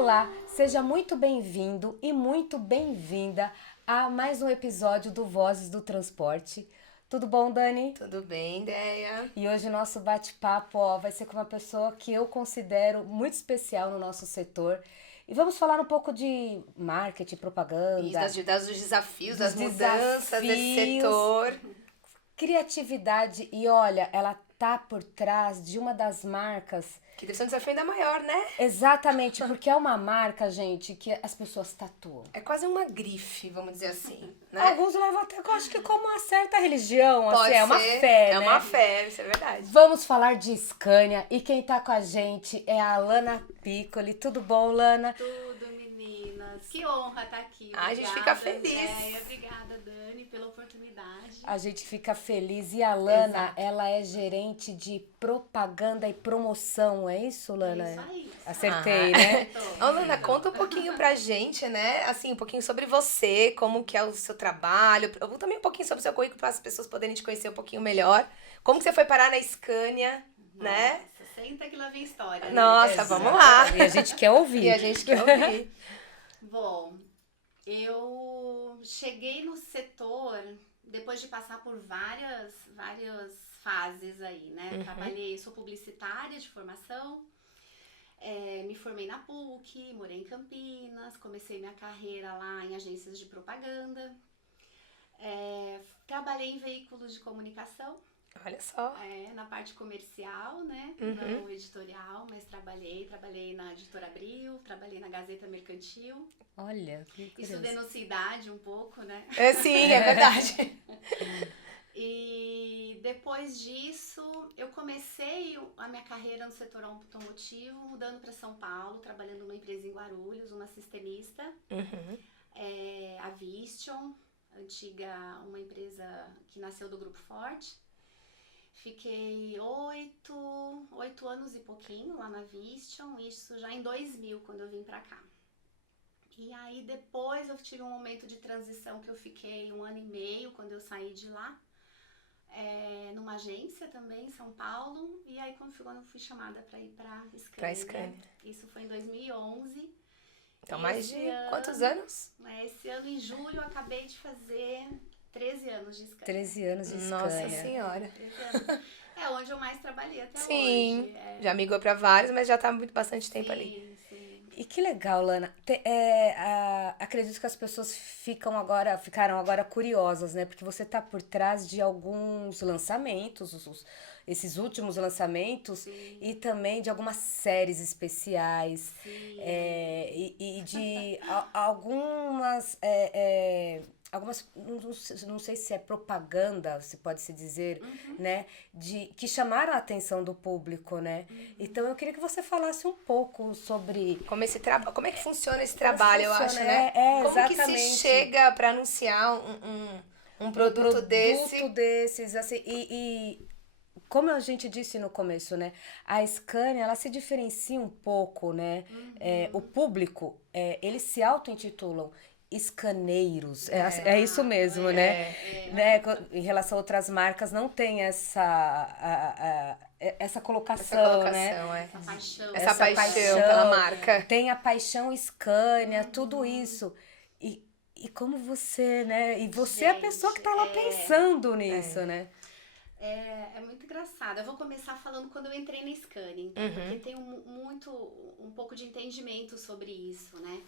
Olá, seja muito bem-vindo e muito bem-vinda a mais um episódio do Vozes do Transporte. Tudo bom, Dani? Tudo bem, ideia? E hoje o nosso bate-papo, ó, vai ser com uma pessoa que eu considero muito especial no nosso setor. E vamos falar um pouco de marketing, E propaganda, dos desafios, dos das mudanças desse desafios, setor. criatividade. E olha, ela tá por trás de uma das marcas. Que deve ser um desafio ainda maior, né? Exatamente, porque é uma marca, gente, que as pessoas tatuam. É quase uma grife, vamos dizer assim, né? Alguns levam até, eu acho que como uma certa religião, assim, Pode é uma ser, fé, é né? uma fé, isso é verdade. Vamos falar de Scania e quem tá com a gente é a Lana Piccoli. Tudo bom, Lana? Tudo, meninas. Que honra estar aqui. A gente fica feliz. Obrigada, Dani, pela oportunidade. A gente fica feliz. E a Lana, Exato. ela é gerente de propaganda e promoção, é isso, Lana? É isso aí. Acertei, né? Ô, Luna, conta um pouquinho pra gente, né? Assim, um pouquinho sobre você, como que é o seu trabalho. Também um pouquinho sobre o seu currículo para as pessoas poderem te conhecer um pouquinho melhor. Como que você foi parar na Scania, né? Nossa, senta que lá vem história. né? Nossa, vamos lá. E a gente quer ouvir. E a gente quer ouvir. Bom, eu cheguei no setor depois de passar por várias fases aí, né? Trabalhei, sou publicitária de formação. Me formei na PUC, morei em Campinas, comecei minha carreira lá em agências de propaganda. Trabalhei em veículos de comunicação, Olha só. na parte comercial, né? Não editorial, mas trabalhei na Editora Abril, trabalhei na Gazeta Mercantil. Olha, que Estudei curioso. no Cidade um pouco, né? É, sim, é verdade. E depois disso, eu comecei a minha carreira no setor automotivo, mudando para São Paulo, trabalhando numa empresa em Guarulhos, uma sistemista, a Vistion, uma empresa que nasceu do Grupo Ford. Fiquei 8 anos e pouquinho lá na Vistion, isso já em 2000, quando eu vim para cá. E aí depois eu tive um momento de transição que eu fiquei 1 ano e meio quando eu saí de lá. Numa agência também em São Paulo, e aí quando eu fui chamada para ir para Scania. Isso foi em 2011. Então, E mais de quantos anos? Esse ano, em julho, eu acabei de fazer 13 anos de Scania. 13 anos de Scania. Nossa Senhora. 13 anos. É onde eu mais trabalhei até Sim, hoje. já migrou pra vários, mas já tá bastante tempo ali. Sim. E que legal, Lana. Acredito que as pessoas ficaram agora curiosas, né? Porque você tá por trás de alguns lançamentos, esses últimos lançamentos, e também de algumas séries especiais, e de algumas, não sei se é propaganda, se pode se dizer, né, que chamaram a atenção do público, né? Então eu queria que você falasse um pouco sobre Como é que funciona esse trabalho, eu acho, funciona, né? Como que se exatamente. chega pra anunciar um produto desses, assim, e como a gente disse no começo, né? A Scania, ela se diferencia um pouco, né? O público, eles se auto-intitulam escaneiros, é isso mesmo, né? Em relação a outras marcas, não tem essa colocação, né? Essa paixão pela marca. Tem a paixão Scania, tudo isso. E como você, né? E você é a pessoa que tá lá pensando nisso, né? É muito engraçado. Eu vou começar falando quando eu entrei na Scania, então, porque tenho um pouco de entendimento sobre isso, né?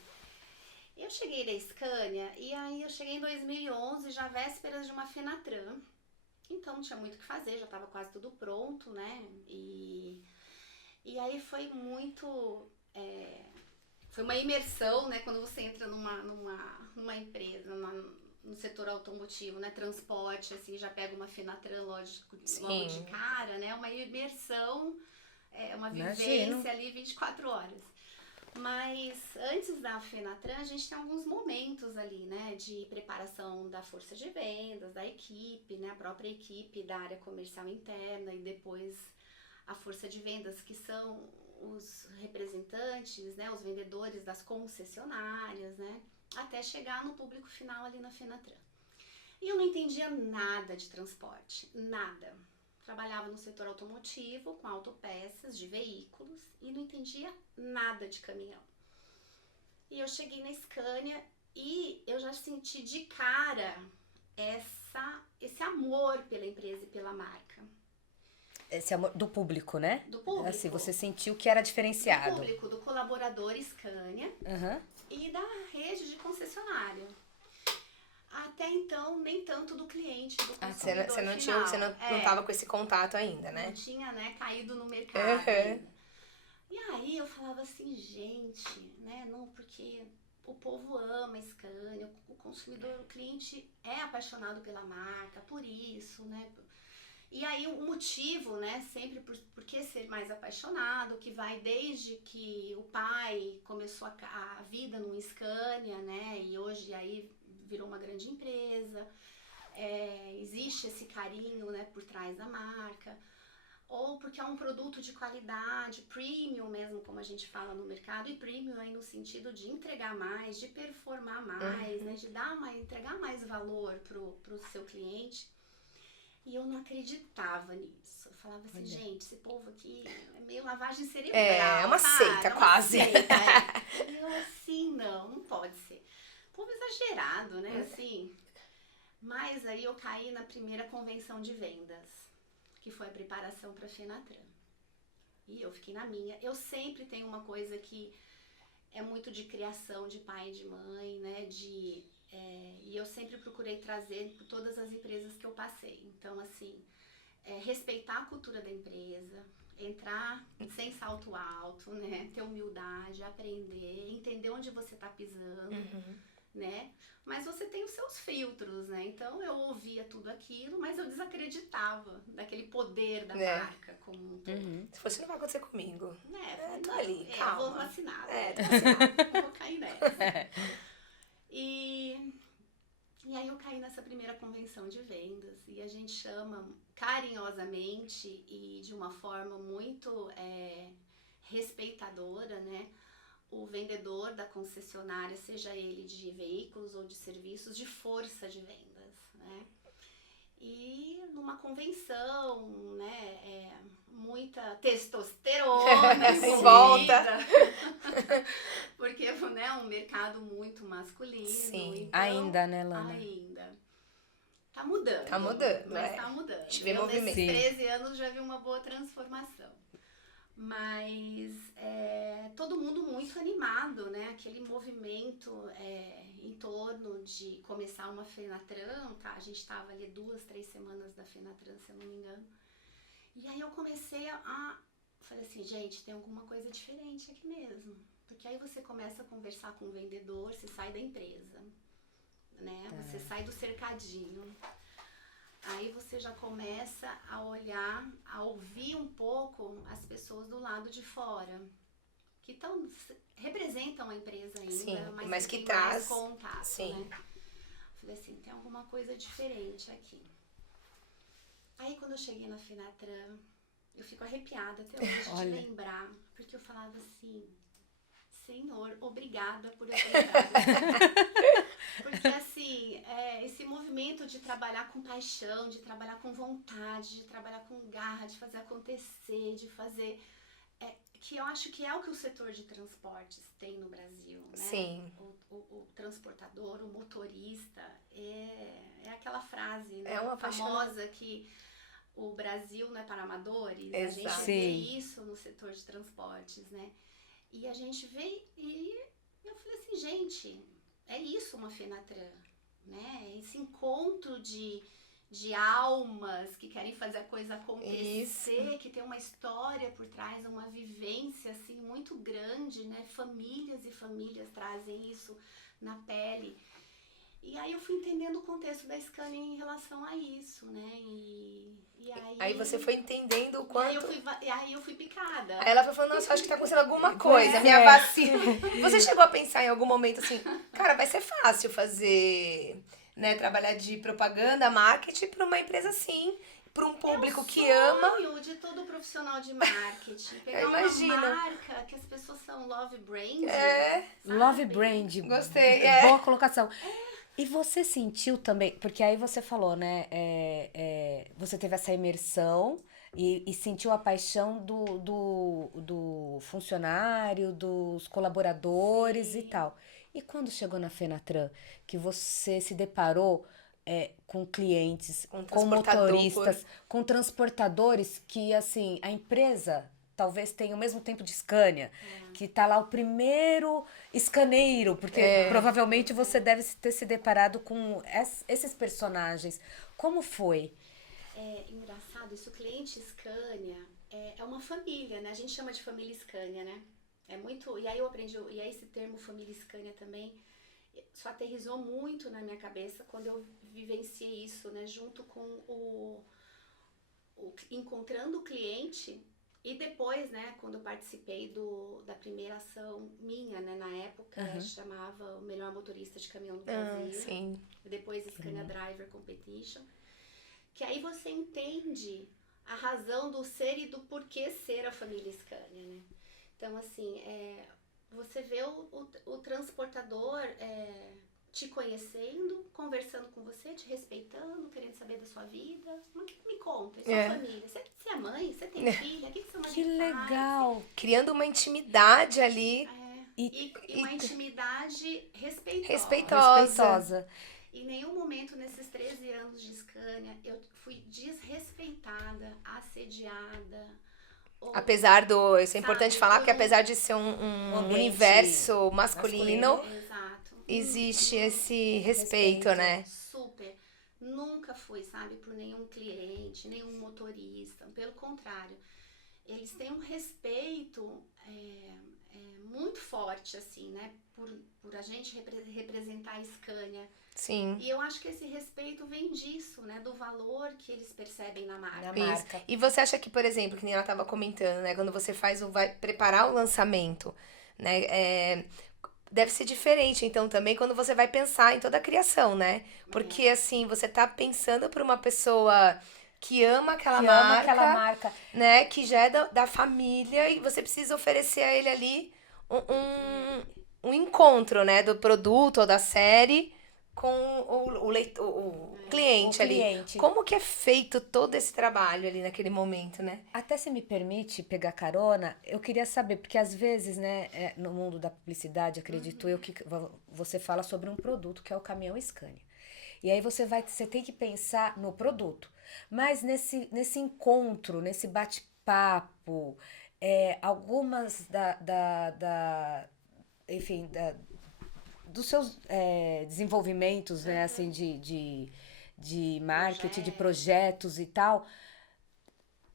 Eu cheguei na Scania e aí eu cheguei em 2011, já vésperas de uma Fenatran. Então não tinha muito o que fazer, já estava quase tudo pronto, né? E aí foi muito... foi uma imersão, né? Quando você entra numa empresa, no setor automotivo, né? Transporte, assim, já pega uma Fenatran logo de cara, né? Uma imersão, uma vivência ali 24 horas. Mas antes da Fenatran, a gente tem alguns momentos ali, né, de preparação da força de vendas, da equipe, né, a própria equipe da área comercial interna e depois a força de vendas, que são os representantes, né, os vendedores das concessionárias, né, até chegar no público final ali na Fenatran. E eu não entendia nada de transporte, nada. Trabalhava no setor automotivo, com autopeças de veículos, e não entendia nada de caminhão. E eu cheguei na Scania e eu já senti de cara esse amor pela empresa e pela marca. Esse amor do público, né? Do público. Assim, você sentiu que era diferenciado. Do público, do colaborador Scania e da rede de concessionária. Até então, nem tanto do cliente, do consumidor Você não tava com esse contato ainda, né? Não tinha, né, caído no mercado ainda. E aí eu falava assim, gente, né, não, porque o povo ama a Scania, o consumidor, o cliente é apaixonado pela marca, por isso, né? E aí o motivo, né, sempre por que ser mais apaixonado, que vai desde que o pai começou a vida num Scania, né, e hoje aí virou uma grande empresa, existe esse carinho, né, por trás da marca, ou porque é um produto de qualidade, premium mesmo, como a gente fala no mercado, e premium aí no sentido de entregar mais, de performar mais, né, de entregar mais valor pro seu cliente. E eu não acreditava nisso. Eu falava assim, gente, esse povo aqui é meio lavagem cerebral. É uma seita, quase. Seita, E eu assim, não pode ser. Povo exagerado, né? Assim. Mas aí eu caí na primeira convenção de vendas, que foi a preparação para a Fenatran. E eu fiquei na minha. Eu sempre tenho uma coisa que é muito de criação de pai e de mãe, né? E eu sempre procurei trazer por todas as empresas que eu passei. Então, assim, respeitar a cultura da empresa, entrar sem salto alto, né? Ter humildade, aprender, entender onde você está pisando, né? Mas você tem os seus filtros, né? Então, eu ouvia tudo aquilo, mas eu desacreditava daquele poder da marca como um todo. Se fosse, não vai acontecer comigo. Tô Não, ali, calma. Eu vou vacinar. Tô vacinada. Eu vou cair nessa. E aí eu caí nessa primeira convenção de vendas e a gente chama carinhosamente e de uma forma muito respeitadora, né, o vendedor da concessionária, seja ele de veículos ou de serviços, de força de vendas, né? E numa convenção, né, muita testosterona em volta. Porque, né, é um mercado muito masculino. Sim, então, ainda, né, Lana? Ainda. Tá mudando. Tá mudando, Mas tá mudando. A gente vê Eu, movimento. nesses 13 anos, já vi uma boa transformação. Mas todo mundo muito animado, né? Aquele movimento em torno de começar uma Fenatran, tá? A gente estava ali 2, 3 semanas da Fenatran, se eu não me engano. E aí eu comecei falei assim, gente, tem alguma coisa diferente aqui mesmo. Porque aí você começa a conversar com o vendedor, você sai da empresa, né? Você sai do cercadinho. Aí você já começa a olhar, a ouvir um pouco as pessoas do lado de fora, que representam a empresa ainda, sim, mas que tem traz mais contato, sim. né? Falei assim, tem alguma coisa diferente aqui. Aí quando eu cheguei na Fenatran, eu fico arrepiada até hoje de lembrar, porque eu falava assim, Senhor, obrigada por eu ter entrado. Porque assim, esse movimento de trabalhar com paixão, de trabalhar com vontade, de trabalhar com garra, de fazer acontecer, de fazer... que eu acho que é o que o setor de transportes tem no Brasil, né? Sim. O transportador, o motorista, é aquela frase, né, uma famosa que o Brasil não é para amadores. Exato. A gente vê isso no setor de transportes, né? E a gente vê e eu falei assim, gente, é isso uma Fenatran, né? Esse encontro de almas que querem fazer a coisa acontecer, que tem uma história por trás, uma vivência assim muito grande, né? Famílias e famílias trazem isso na pele. E aí eu fui entendendo o contexto da Scania em relação a isso, né? E aí você foi entendendo o quanto... E aí eu fui picada. Aí ela foi falando, nossa, acho que tá acontecendo alguma coisa, minha vacina. Você chegou a pensar em algum momento assim, cara, vai ser fácil fazer, né, trabalhar de propaganda, marketing pra uma empresa assim, pra um público que ama. É o sonho de todo profissional de marketing. Pegar uma marca que as pessoas são love brand. Love brand. Gostei. Boa colocação. E você sentiu também, porque aí você falou, né, você teve essa imersão e sentiu a paixão do funcionário, dos colaboradores e tal. E quando chegou na Fenatran, que você se deparou com clientes, Um com transportador. motoristas, com transportadores, que assim, a empresa talvez tenha o mesmo tempo de Scania, que tá lá o primeiro escaneiro, porque provavelmente você deve ter se deparado com esses personagens. Como foi? É engraçado, isso, o cliente Scania é uma família, né? A gente chama de família Scania, né? É muito. E aí eu aprendi, e aí esse termo família Scania também só aterrizou muito na minha cabeça quando eu vivenciei isso, né? Junto com encontrando o cliente. E depois, né, quando eu participei da primeira ação minha, né, na época, chamava o melhor motorista de caminhão do Brasil. Sim. E depois Scania Driver Competition. Que aí você entende a razão do ser e do porquê ser a família Scania, né? Então, assim, você vê o transportador te conhecendo, conversando com você, te respeitando, querendo saber da sua vida. Mas me conta, e sua família? Você é mãe? Você tem filha? O que seu marido Que legal! faz? Criando uma intimidade ali. E uma intimidade Respeitosa. Em nenhum momento nesses 13 anos de Scania eu fui desrespeitada, assediada. Apesar isso é importante falar que apesar de ser um universo masculino, existe esse respeito, né? Super. Nunca fui, sabe, por nenhum cliente, nenhum motorista. Pelo contrário, eles têm um respeito muito forte, assim, né? Por a gente representar a Scania. Sim. E eu acho que esse respeito vem disso, né? Do valor que eles percebem na marca. Isso. E você acha que, por exemplo, que nem ela estava comentando, né? Quando você vai preparar o lançamento, né? Deve ser diferente, então, também quando você vai pensar em toda a criação, né? Porque, assim, você tá pensando para uma pessoa que ama aquela marca, né? Que já é da família e você precisa oferecer a ele ali um encontro, né? Do produto ou da série com o cliente ali. Como que é feito todo esse trabalho ali naquele momento, né? Até se me permite pegar carona, eu queria saber, porque às vezes, né, no mundo da publicidade, acredito eu, que você fala sobre um produto, que é o caminhão Scania. E aí você tem que pensar no produto. Mas nesse encontro, nesse bate-papo, algumas enfim, dos seus desenvolvimentos, né, assim, de marketing, de projetos e tal.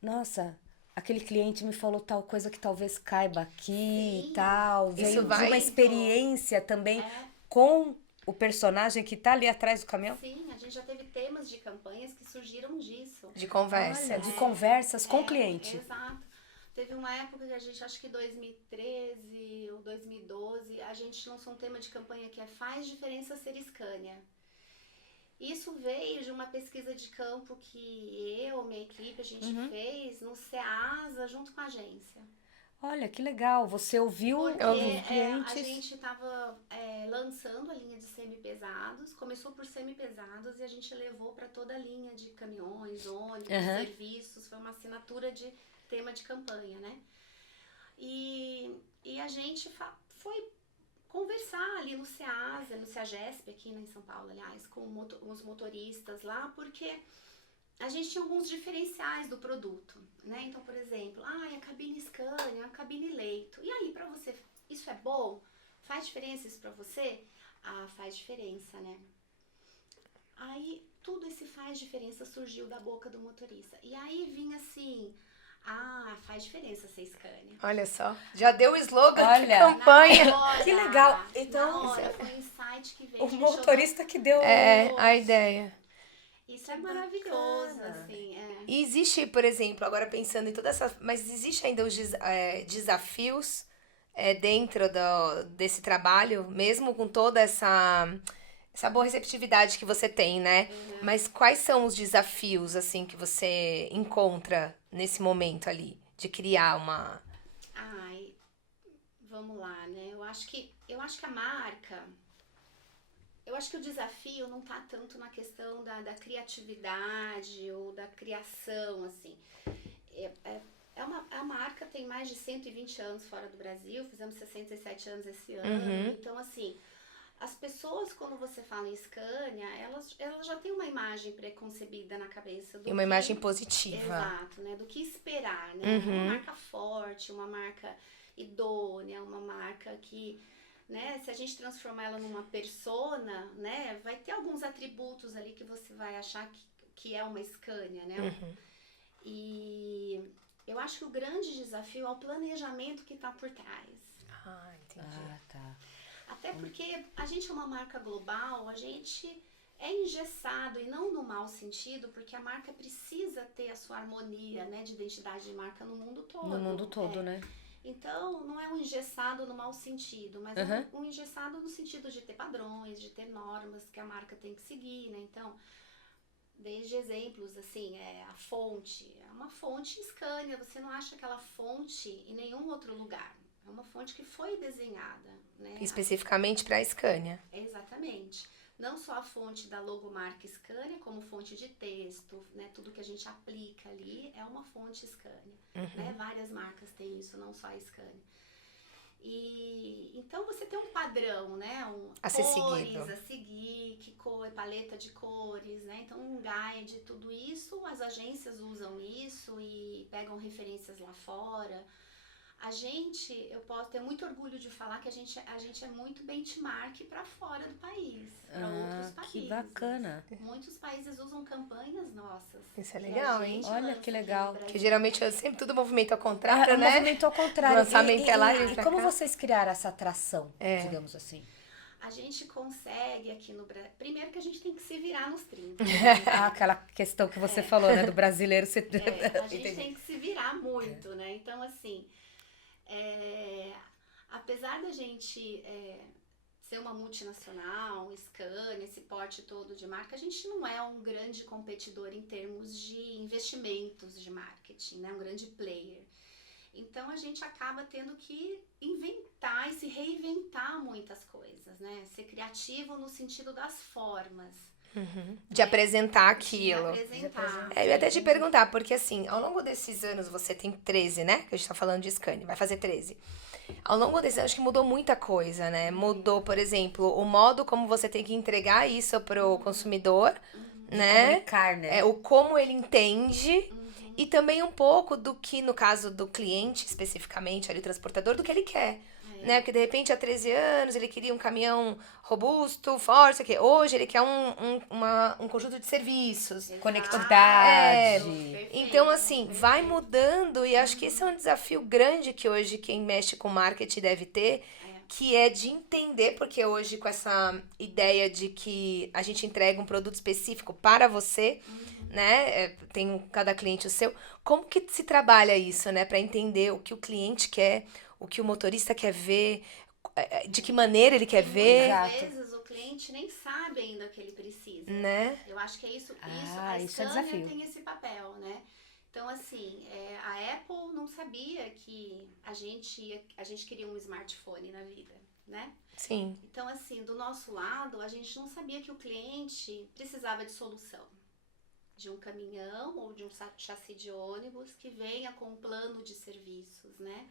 Nossa, aquele cliente me falou tal coisa que talvez caiba aqui e tal. Veio de uma experiência também com o personagem que tá ali atrás do caminhão. Sim, a gente já teve temas de campanhas que surgiram disso. De conversa. Olha, de conversas com o cliente. Exato. Teve uma época que a gente, acho que 2013 ou 2012, a gente lançou um tema de campanha que Faz Diferença Ser Scania. Isso veio de uma pesquisa de campo que minha equipe, a gente fez no Ceasa junto com a agência. Olha, que legal. Você ouviu os clientes? A gente estava lançando a linha de semi-pesados, começou por semi-pesados e a gente levou para toda a linha de caminhões, ônibus, serviços, foi uma assinatura de tema de campanha, né? E a gente foi conversar ali no Ceasa, no Ceagesp, aqui em São Paulo, aliás, com os motoristas lá, porque a gente tinha alguns diferenciais do produto, né? Então, por exemplo, a cabine Scania, a cabine leito. E aí, pra você, isso é bom? Faz diferença isso pra você? Faz diferença, né? Aí, tudo esse faz diferença surgiu da boca do motorista. E aí vinha assim... faz diferença ser Scania. Olha só, já deu o slogan de campanha. Que legal. Então, foi um insight que veio. O motorista que deu a ideia. Isso é maravilhoso, assim. E existe, por exemplo, agora pensando em toda essa... Mas existe ainda os desafios dentro desse trabalho, mesmo com toda essa boa receptividade que você tem, né? Mas quais são os desafios, assim, que você encontra nesse momento ali, de criar uma... Vamos lá, né? Eu acho que a marca... Eu acho que o desafio não tá tanto na questão da criatividade ou da criação, assim. A marca tem mais de 120 anos fora do Brasil, fizemos 67 anos esse ano. Então, assim, as pessoas, quando você fala em Scania, elas já têm uma imagem preconcebida na cabeça. E uma imagem positiva. Exato, né? Do que esperar, né? Uma marca forte, uma marca idônea, uma marca que, né? Se a gente transformar ela numa persona, né? Vai ter alguns atributos ali que você vai achar que é uma Scania, né? E eu acho que o grande desafio é o planejamento que está por trás. Ah, entendi. Ah, tá. Até porque a gente é uma marca global, a gente é engessado, e não no mau sentido, porque a marca precisa ter a sua harmonia, né, de identidade de marca no mundo todo. No mundo todo, né? Então, não é um engessado no mau sentido, mas é um engessado no sentido de ter padrões, de ter normas que a marca tem que seguir, né? Então, desde exemplos, assim, a fonte. É uma fonte Scania, você não acha aquela fonte em nenhum outro lugar. É uma fonte que foi desenhada, né? Especificamente para a Scania. Exatamente. Não só a fonte da logomarca Scania, como fonte de texto, né? Tudo que a gente aplica ali é uma fonte Scania, né? Várias marcas têm isso, não só a Scania. E então você tem um padrão, né? A ser cores seguido. a seguir, que cor, paleta de cores, né? Então um guide, tudo isso, as agências usam isso e pegam referências lá fora. Eu posso ter muito orgulho de falar que a gente é muito benchmark para fora do país, para outros países. Que bacana. Muitos países usam campanhas nossas. Isso é legal, hein? Olha que legal. Que geralmente é sempre tudo movimento ao contrário, né? Movimento ao contrário. Lançamento é lá e pra como cá. vocês criaram essa atração, digamos assim? A gente consegue aqui no Brasil. Primeiro que a gente tem que se virar nos 30. Aquela questão que você falou, né? Do brasileiro. A gente tem que se virar muito, né? Então, assim, apesar da gente ser uma multinacional, Scania, esse porte todo de marca, a gente não é um grande competidor em termos de investimentos de marketing, né? Um grande player. Então, a gente acaba tendo que inventar e se reinventar muitas coisas, né? Ser criativo no sentido das formas. De apresentar aquilo. De apresentar. Eu ia até te perguntar, porque assim, ao longo desses anos, você tem 13, né? Que a gente tá falando de Scania, vai fazer 13. Ao longo desses anos, acho que mudou muita coisa, né? Mudou, por exemplo, o modo como você tem que entregar isso pro consumidor, né? Comunicar, né? O como ele entende. E também um pouco do que, no caso do cliente, especificamente, ali, o transportador, do que ele quer. Né? Porque, de repente, há 13 anos, ele queria um caminhão robusto, forte, aqui. Hoje ele quer um conjunto de serviços. Conectividade. Então, assim, vai mudando e acho que esse é um desafio grande que hoje quem mexe com marketing deve ter, que é de entender, porque hoje com essa ideia de que a gente entrega um produto específico para você, né? Tem cada cliente o seu. Como que se trabalha isso, né? Para entender o que o cliente quer, o que o motorista quer ver, de que maneira ele quer ver. Muitas vezes o cliente nem sabe ainda o que ele precisa. Né? Eu acho que é isso. Isso é Scania desafio. tem esse papel, né? Então, assim, a Apple não sabia que a gente queria um smartphone na vida, né? Sim. Então, assim, do nosso lado, a gente não sabia que o cliente precisava de solução. De um caminhão ou de um chassi de ônibus que venha com um plano de serviços, né?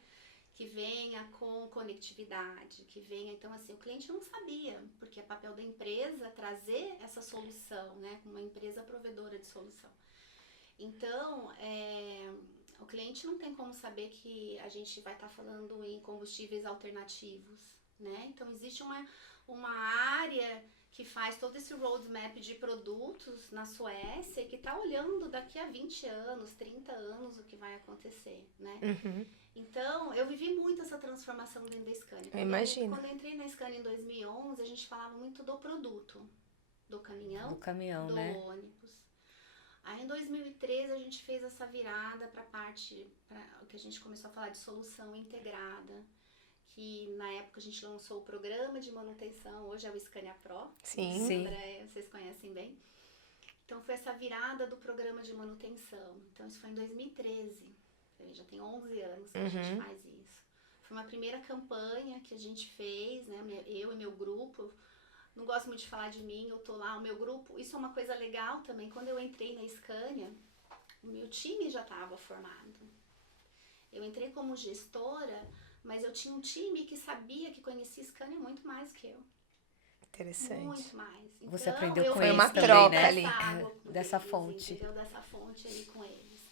Que venha com conectividade, que venha... Então, assim, o cliente não sabia, porque é papel da empresa trazer essa solução, né? Uma empresa provedora de solução. Então, o cliente não tem como saber que a gente vai estar falando em combustíveis alternativos, né? Então, existe uma área que faz todo esse roadmap de produtos na Suécia que está olhando daqui a 20 anos, 30 anos o que vai acontecer, né? Então, eu vivi muito essa transformação dentro da Scania. Eu imagino. Quando eu entrei na Scania em 2011, a gente falava muito do produto, do caminhão, do ônibus. Aí em 2013 a gente fez essa virada para o que a gente começou a falar de solução integrada, que na época a gente lançou o programa de manutenção, hoje é o Scania Pro. Sim. André, vocês conhecem bem. Então foi essa virada do programa de manutenção. Então isso foi em 2013, já tem 11 anos que a gente faz isso. Foi uma primeira campanha que a gente fez, né? Eu e meu grupo. Não gosto muito de falar de mim, eu tô lá, o meu grupo, isso é uma coisa legal também. Quando eu entrei na Scania, o meu time já estava formado. Eu entrei como gestora, mas eu tinha um time que sabia, que conhecia Scania muito mais que eu. Interessante. Muito mais. Então, Você aprendeu com Foi eles uma também, troca né? ali. Dessa água com Dessa eles, fonte. entendeu? Dessa fonte ali com eles.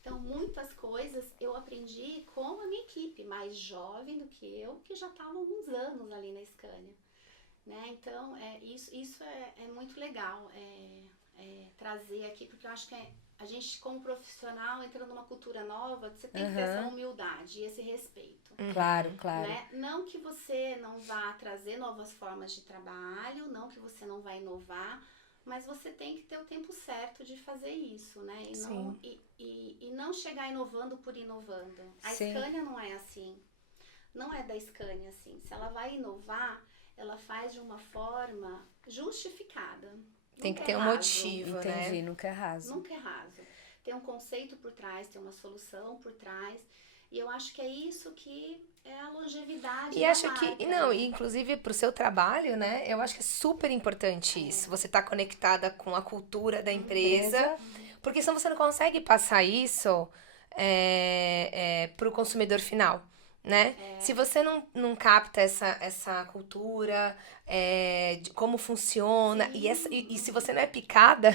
Então, muitas coisas eu aprendi com a minha equipe, mais jovem do que eu, que já estavam alguns anos ali na Scania. Né? Então, isso é muito legal trazer aqui, porque eu acho que a gente, como profissional, entrando numa cultura nova, você tem que ter essa humildade e esse respeito. Claro, claro. Né? Não que você não vá trazer novas formas de trabalho, não que você não vai inovar, mas você tem que ter o tempo certo de fazer isso, né? E não chegar inovando por inovando. A Scania não é assim. Não é da Scania assim. Se ela vai inovar, ela faz de uma forma justificada. Tem que ter um motivo, né? Entendi, nunca é raso. Nunca é raso. Tem um conceito por trás, tem uma solução por trás. E eu acho que é isso que é a longevidade da acho marca, que, não, e inclusive pro seu trabalho, né? Eu acho que é super importante isso. Você tá conectada com a cultura da empresa, porque senão você não consegue passar isso pro consumidor final, né? Se você não capta essa cultura, de como funciona, e se você não é picada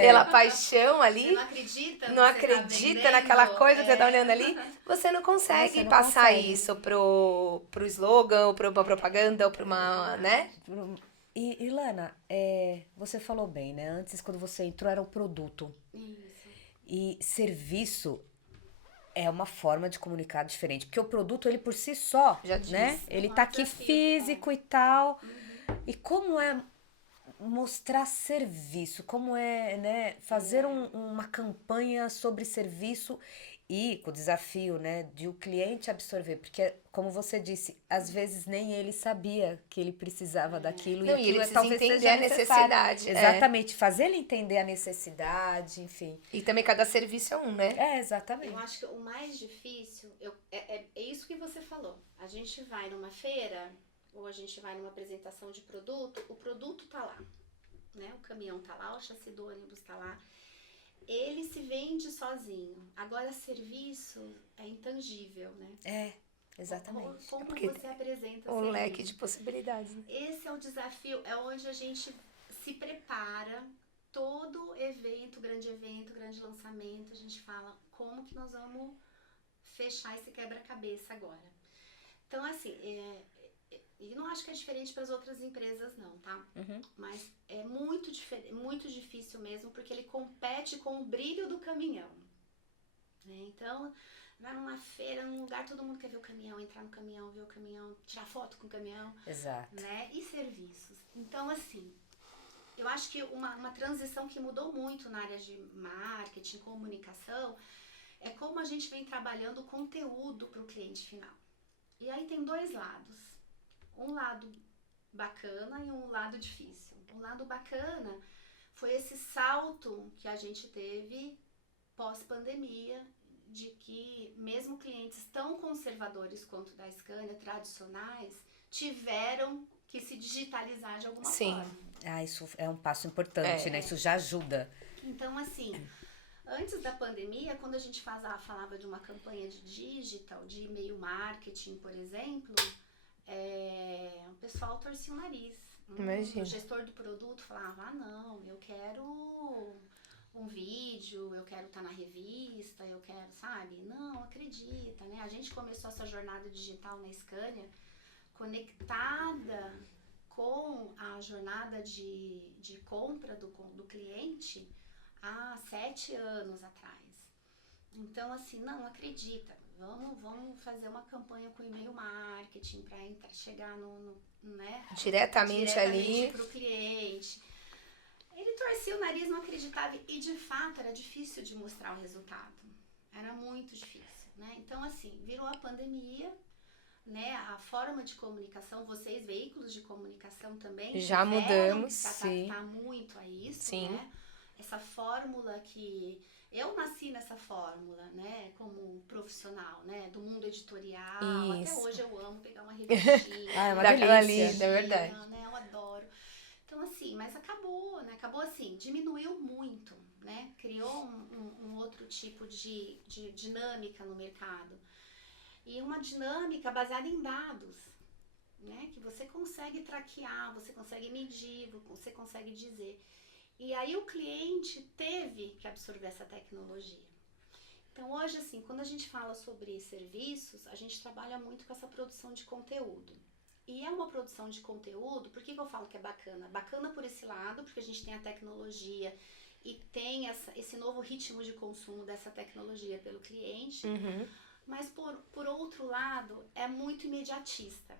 pela paixão ali, Você não acredita no não que você tá acredita vendendo, naquela coisa que você tá olhando ali, você não consegue Você não passar consegue. isso pro slogan, ou pra uma propaganda, ou pra uma, né? E Lana, você falou bem, né? Antes, quando você entrou, era um produto. Isso. E serviço é uma forma de comunicar diferente. Porque o produto, ele por si só, Já diz. né? Ele Um tá aqui desafio, físico e tal. E como é mostrar serviço? Como é, né? Fazer uma campanha sobre serviço e com o desafio, né? De o cliente absorver. Porque, como você disse, às vezes nem ele sabia que ele precisava daquilo. Não, e aquilo ele precisa talvez entender seja a necessário. necessidade. Exatamente. Fazer ele entender a necessidade, enfim. E também cada serviço é um, né? Exatamente. Eu acho que o mais difícil é isso que você falou. A gente vai numa feira ou a gente vai numa apresentação de produto, o produto tá lá, né? O caminhão tá lá, o chassi do ônibus tá lá. Ele se vende sozinho. Agora, serviço é intangível, né? Exatamente. Como porque você apresenta Um serviço? leque de possibilidades, né? Esse é o desafio, é onde a gente se prepara. Todo evento, grande lançamento, a gente fala como que nós vamos fechar esse quebra-cabeça agora. Então, assim, e não acho que é diferente para as outras empresas, não, tá? Mas é muito difícil mesmo, porque ele compete com o brilho do caminhão. Né? Então, vai numa feira, num lugar, todo mundo quer ver o caminhão, entrar no caminhão, ver o caminhão, tirar foto com o caminhão. Exato. Né? E serviços. Então, assim, eu acho que uma transição que mudou muito na área de marketing, comunicação, é como a gente vem trabalhando conteúdo para o cliente final. E aí tem dois lados. Um lado bacana e um lado difícil. O lado bacana foi esse salto que a gente teve pós-pandemia, de que mesmo clientes tão conservadores quanto da Scania, tradicionais, tiveram que se digitalizar de alguma forma. Isso é um passo importante, né? Isso já ajuda. Então, assim, antes da pandemia, quando a gente falava de uma campanha de digital, de e-mail marketing, por exemplo, o pessoal torcia o nariz. Imagina. O gestor do produto falava, não, eu quero um vídeo, eu quero estar na revista, eu quero, sabe? Não, acredita, né? A gente começou essa jornada digital na Scania conectada com a jornada de compra do cliente há 7 anos atrás. Então, assim, não acredita, vamos fazer uma campanha com e-mail marketing para chegar né? Diretamente ali para o cliente. Ele torcia o nariz, não acreditava e de fato era difícil de mostrar o resultado. Era muito difícil, né? Então, assim, virou a pandemia, né? A forma de comunicação, vocês, veículos de comunicação também, já mudamos, se adaptar muito a isso, né? Essa fórmula que eu nasci nessa fórmula, né? Como profissional, né? Do mundo editorial. Isso. Até hoje eu amo pegar uma revistinha. É uma daquela delícia. ali, é verdade. Né? Eu adoro. Então, assim, mas acabou, né? Acabou assim, diminuiu muito. né? Criou um outro tipo de dinâmica no mercado. E uma dinâmica baseada em dados, né? Que você consegue traquear, você consegue medir, você consegue dizer. E aí o cliente teve que absorver essa tecnologia. Então hoje, assim, quando a gente fala sobre serviços, a gente trabalha muito com essa produção de conteúdo. E é uma produção de conteúdo, por que eu falo que é bacana? Bacana por esse lado, porque a gente tem a tecnologia e tem esse novo ritmo de consumo dessa tecnologia pelo cliente, mas por outro lado, é muito imediatista.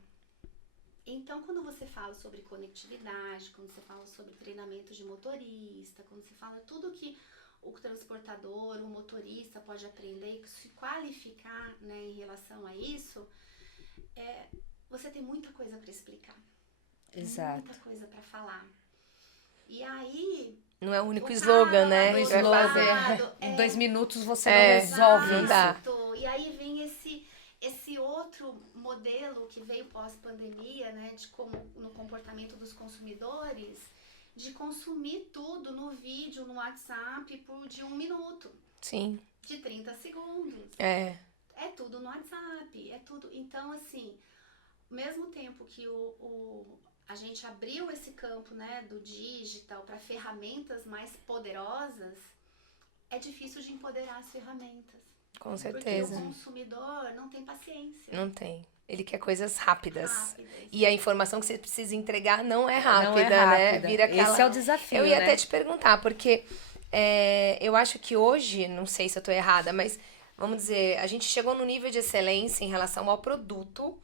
Então, quando você fala sobre conectividade, quando você fala sobre treinamento de motorista, quando você fala tudo que o transportador, o motorista pode aprender e se qualificar, né, em relação a isso, você tem muita coisa para explicar. Exato. Muita coisa para falar. E aí... Não é o único slogan, né? No slogan, em 2 minutos você não resolve isso. E aí vem esse outro modelo que veio pós-pandemia, né, de como no comportamento dos consumidores, de consumir tudo no vídeo, no WhatsApp, de 1 minuto. Sim. De 30 segundos. É tudo no WhatsApp, é tudo. Então, assim, ao mesmo tempo que a gente abriu esse campo, né, do digital para ferramentas mais poderosas, é difícil de empoderar as ferramentas. Com certeza. Porque o consumidor não tem paciência. Não tem. Ele quer coisas rápidas. E a informação que você precisa entregar não é rápida, não é rápida. né? Vira aquela... Esse é o desafio, Eu ia né? até te perguntar, porque eu acho que hoje, não sei se eu tô errada, mas vamos dizer, a gente chegou no nível de excelência em relação ao produto,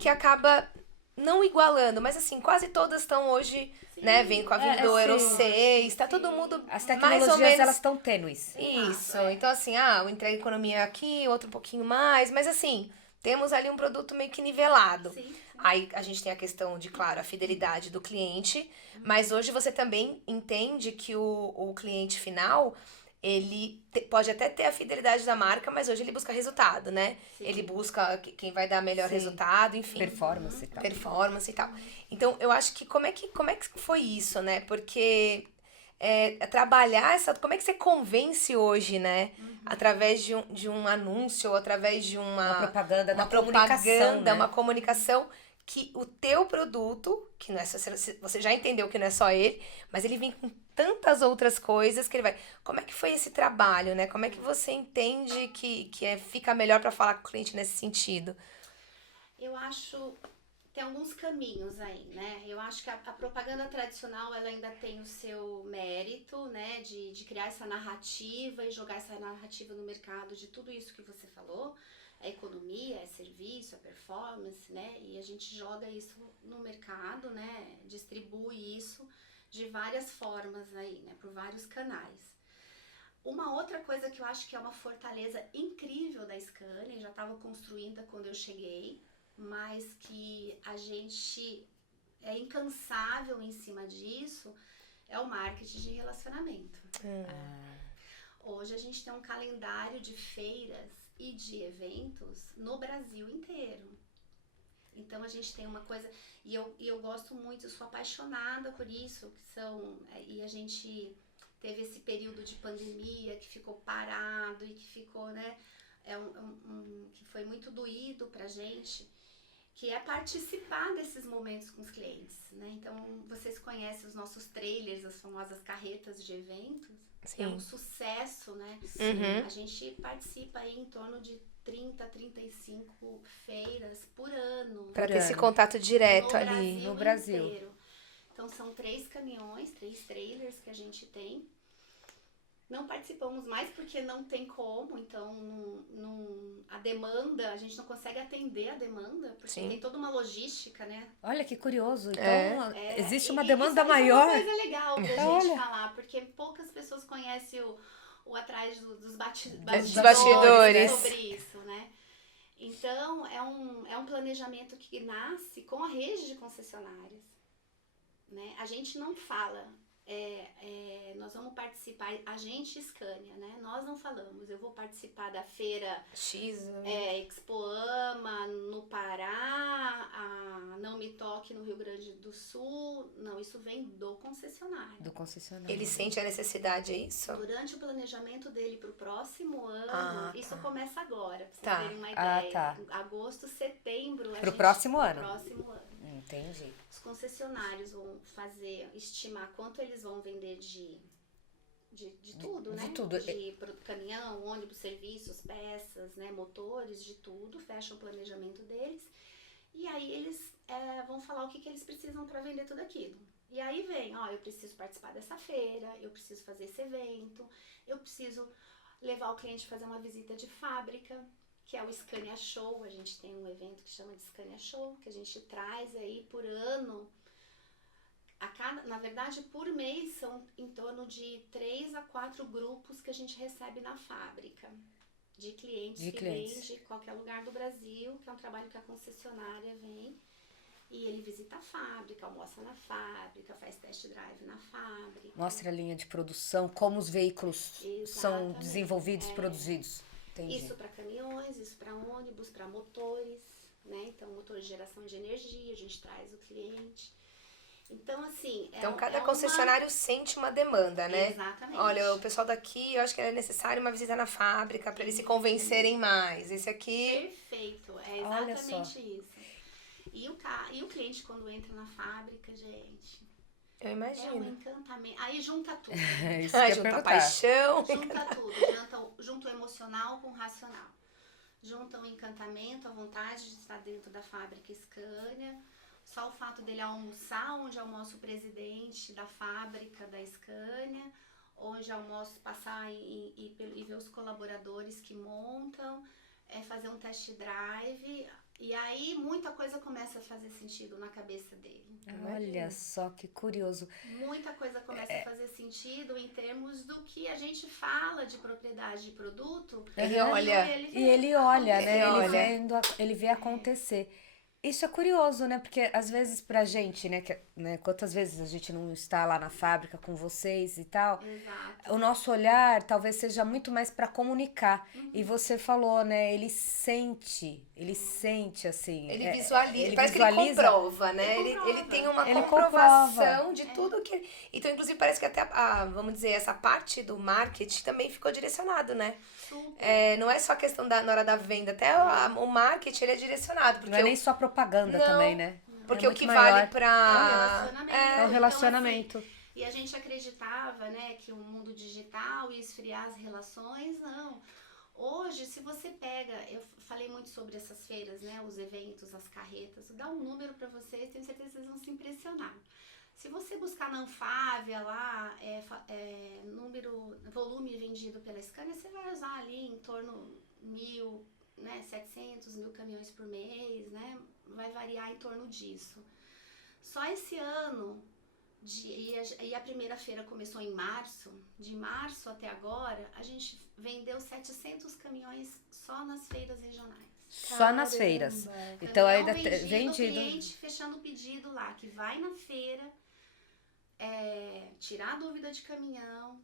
que acaba não igualando, mas assim, quase todas estão hoje, né, vem com a vinda do Euro 6, tá todo mundo As mais tecnologias, ou menos... elas estão tênues. Isso, então assim, o entrega economia aqui, outro um pouquinho mais, mas assim, temos ali um produto meio que nivelado. Sim. Aí a gente tem a questão de, claro, a fidelidade do cliente, mas hoje você também entende que o cliente final, ele pode até ter a fidelidade da marca, mas hoje ele busca resultado, né? Sim. Ele busca quem vai dar melhor Sim. resultado, enfim. Performance e tal. Performance e tal. Então, eu acho que como é que foi isso, né? Porque trabalhar como é que você convence hoje, né? Através de um anúncio, ou através de Uma propaganda, da comunicação, né? uma comunicação que o teu produto, que não é só, você já entendeu que não é só ele, mas ele vem com tantas outras coisas que ele vai... Como é que foi esse trabalho, né? Como é que você entende que fica melhor para falar com o cliente nesse sentido? Eu acho... Tem alguns caminhos aí, né? Eu acho que a propaganda tradicional, ela ainda tem o seu mérito, né? De criar essa narrativa e jogar essa narrativa no mercado de tudo isso que você falou. É economia, é serviço, é performance, né? E a gente joga isso no mercado, né? Distribui isso de várias formas aí, né? Por vários canais. Uma outra coisa que eu acho que é uma fortaleza incrível da Scania, já estava construída quando eu cheguei, mas que a gente é incansável em cima disso, é o marketing de relacionamento. Hoje a gente tem um calendário de feiras e de eventos no Brasil inteiro. Então a gente tem uma coisa, e eu gosto muito, eu sou apaixonada por isso, e a gente teve esse período de pandemia que ficou parado e que ficou, né, que foi muito doído pra gente, que é participar desses momentos com os clientes, né? Então, vocês conhecem os nossos trailers, as famosas carretas de eventos? Sim. É um sucesso, né? A gente participa aí em torno de 30, 35 feiras por ano. Para ter esse contato direto ali no Brasil inteiro. Então, são 3 caminhões, 3 trailers que a gente tem. Não participamos mais porque não tem como, então a demanda, a gente não consegue atender a demanda, porque tem toda uma logística, né? Olha que curioso, então existe uma demanda isso maior. Isso é uma coisa legal pra gente falar, porque poucas pessoas conhecem o atrás dos bastidores sobre isso, né? Então, é um planejamento que nasce com a rede de concessionárias, né? A gente não fala nós vamos participar, a gente Scania, né? Nós não falamos, eu vou participar da feira Expoama no Pará, a Não Me Toque no Rio Grande do Sul. Não, isso vem do concessionário. Do concessionário. Ele sente a necessidade, é isso? Durante o planejamento dele para o próximo ano, isso começa agora, pra vocês terem uma ideia. Agosto, setembro. Pro próximo ano. Próximo ano. Entendi. Os concessionários vão estimar quanto eles vão vender de tudo, né? De tudo. De caminhão, ônibus, serviços, peças, né? Motores, de tudo. Fecham o planejamento deles. E aí eles vão falar o que eles precisam para vender tudo aquilo. E aí vem, eu preciso participar dessa feira, eu preciso fazer esse evento, eu preciso levar o cliente a fazer uma visita de fábrica, que é o Scania Show. A gente tem um evento que chama de Scania Show, que a gente traz aí por ano. Na verdade, por mês, são em torno de 3 a 4 grupos que a gente recebe na fábrica. De clientes que vêm de qualquer lugar do Brasil, que é um trabalho que a concessionária vem. E ele visita a fábrica, almoça na fábrica, faz test drive na fábrica. Mostra a linha de produção, como os veículos são desenvolvidos, produzidos. Entendi. Isso para caminhões, isso para ônibus, para motores, né? Então, motor de geração de energia, a gente traz o cliente. Então, assim... Então, cada concessionário sente uma demanda, né? Exatamente. Olha, o pessoal daqui, eu acho que é necessário uma visita na fábrica para eles se convencerem mais. Esse aqui... Perfeito, é exatamente isso. E o cliente, quando entra na fábrica, gente... Eu imagino. É um encantamento. Aí junta tudo. Junta a paixão. Junta tudo. Junta o emocional com o racional. Junta o encantamento, a vontade de estar dentro da fábrica Scania. Só o fato dele almoçar, onde almoça o presidente da fábrica da Scania, onde almoço passar e ver os colaboradores que montam, fazer um test drive. E aí muita coisa começa a fazer sentido na cabeça dele. Olha só que curioso. Muita coisa começa a fazer sentido em termos do que a gente fala de propriedade de produto. Ele olha. Ele olha, né? Ele vê acontecer. Isso é curioso, né? Porque às vezes pra gente, né? Quantas vezes a gente não está lá na fábrica com vocês e tal. Exato. O nosso olhar talvez seja muito mais pra comunicar. E você falou, né? Ele sente assim. Ele visualiza. Ele parece visualiza, que ele comprova, né? Ele tem uma comprovação de tudo que... Então, inclusive, parece que até, vamos dizer, essa parte do marketing também ficou direcionado, né? Não é só a questão na hora da venda, até o marketing ele é direcionado. Porque não é nem só propaganda também, né? Porque o que vale pra... É o relacionamento. Então, assim, e a gente acreditava, né, que o mundo digital ia esfriar as relações, não. Hoje, se você pega, eu falei muito sobre essas feiras, né, os eventos, as carretas, vou dar um número para vocês, tenho certeza que vocês vão se impressionar. Se você buscar na Anfávia lá, volume vendido pela Scania, você vai usar ali em torno 1.000, né, 700 mil caminhões por mês, né, vai variar em torno disso. Só esse ano, e a primeira feira começou em março, de março até agora, a gente vendeu 700 caminhões só nas feiras regionais. Só nas feiras. Então ainda vendido. O cliente fechando o pedido lá, que vai na feira, tirar a dúvida de caminhão.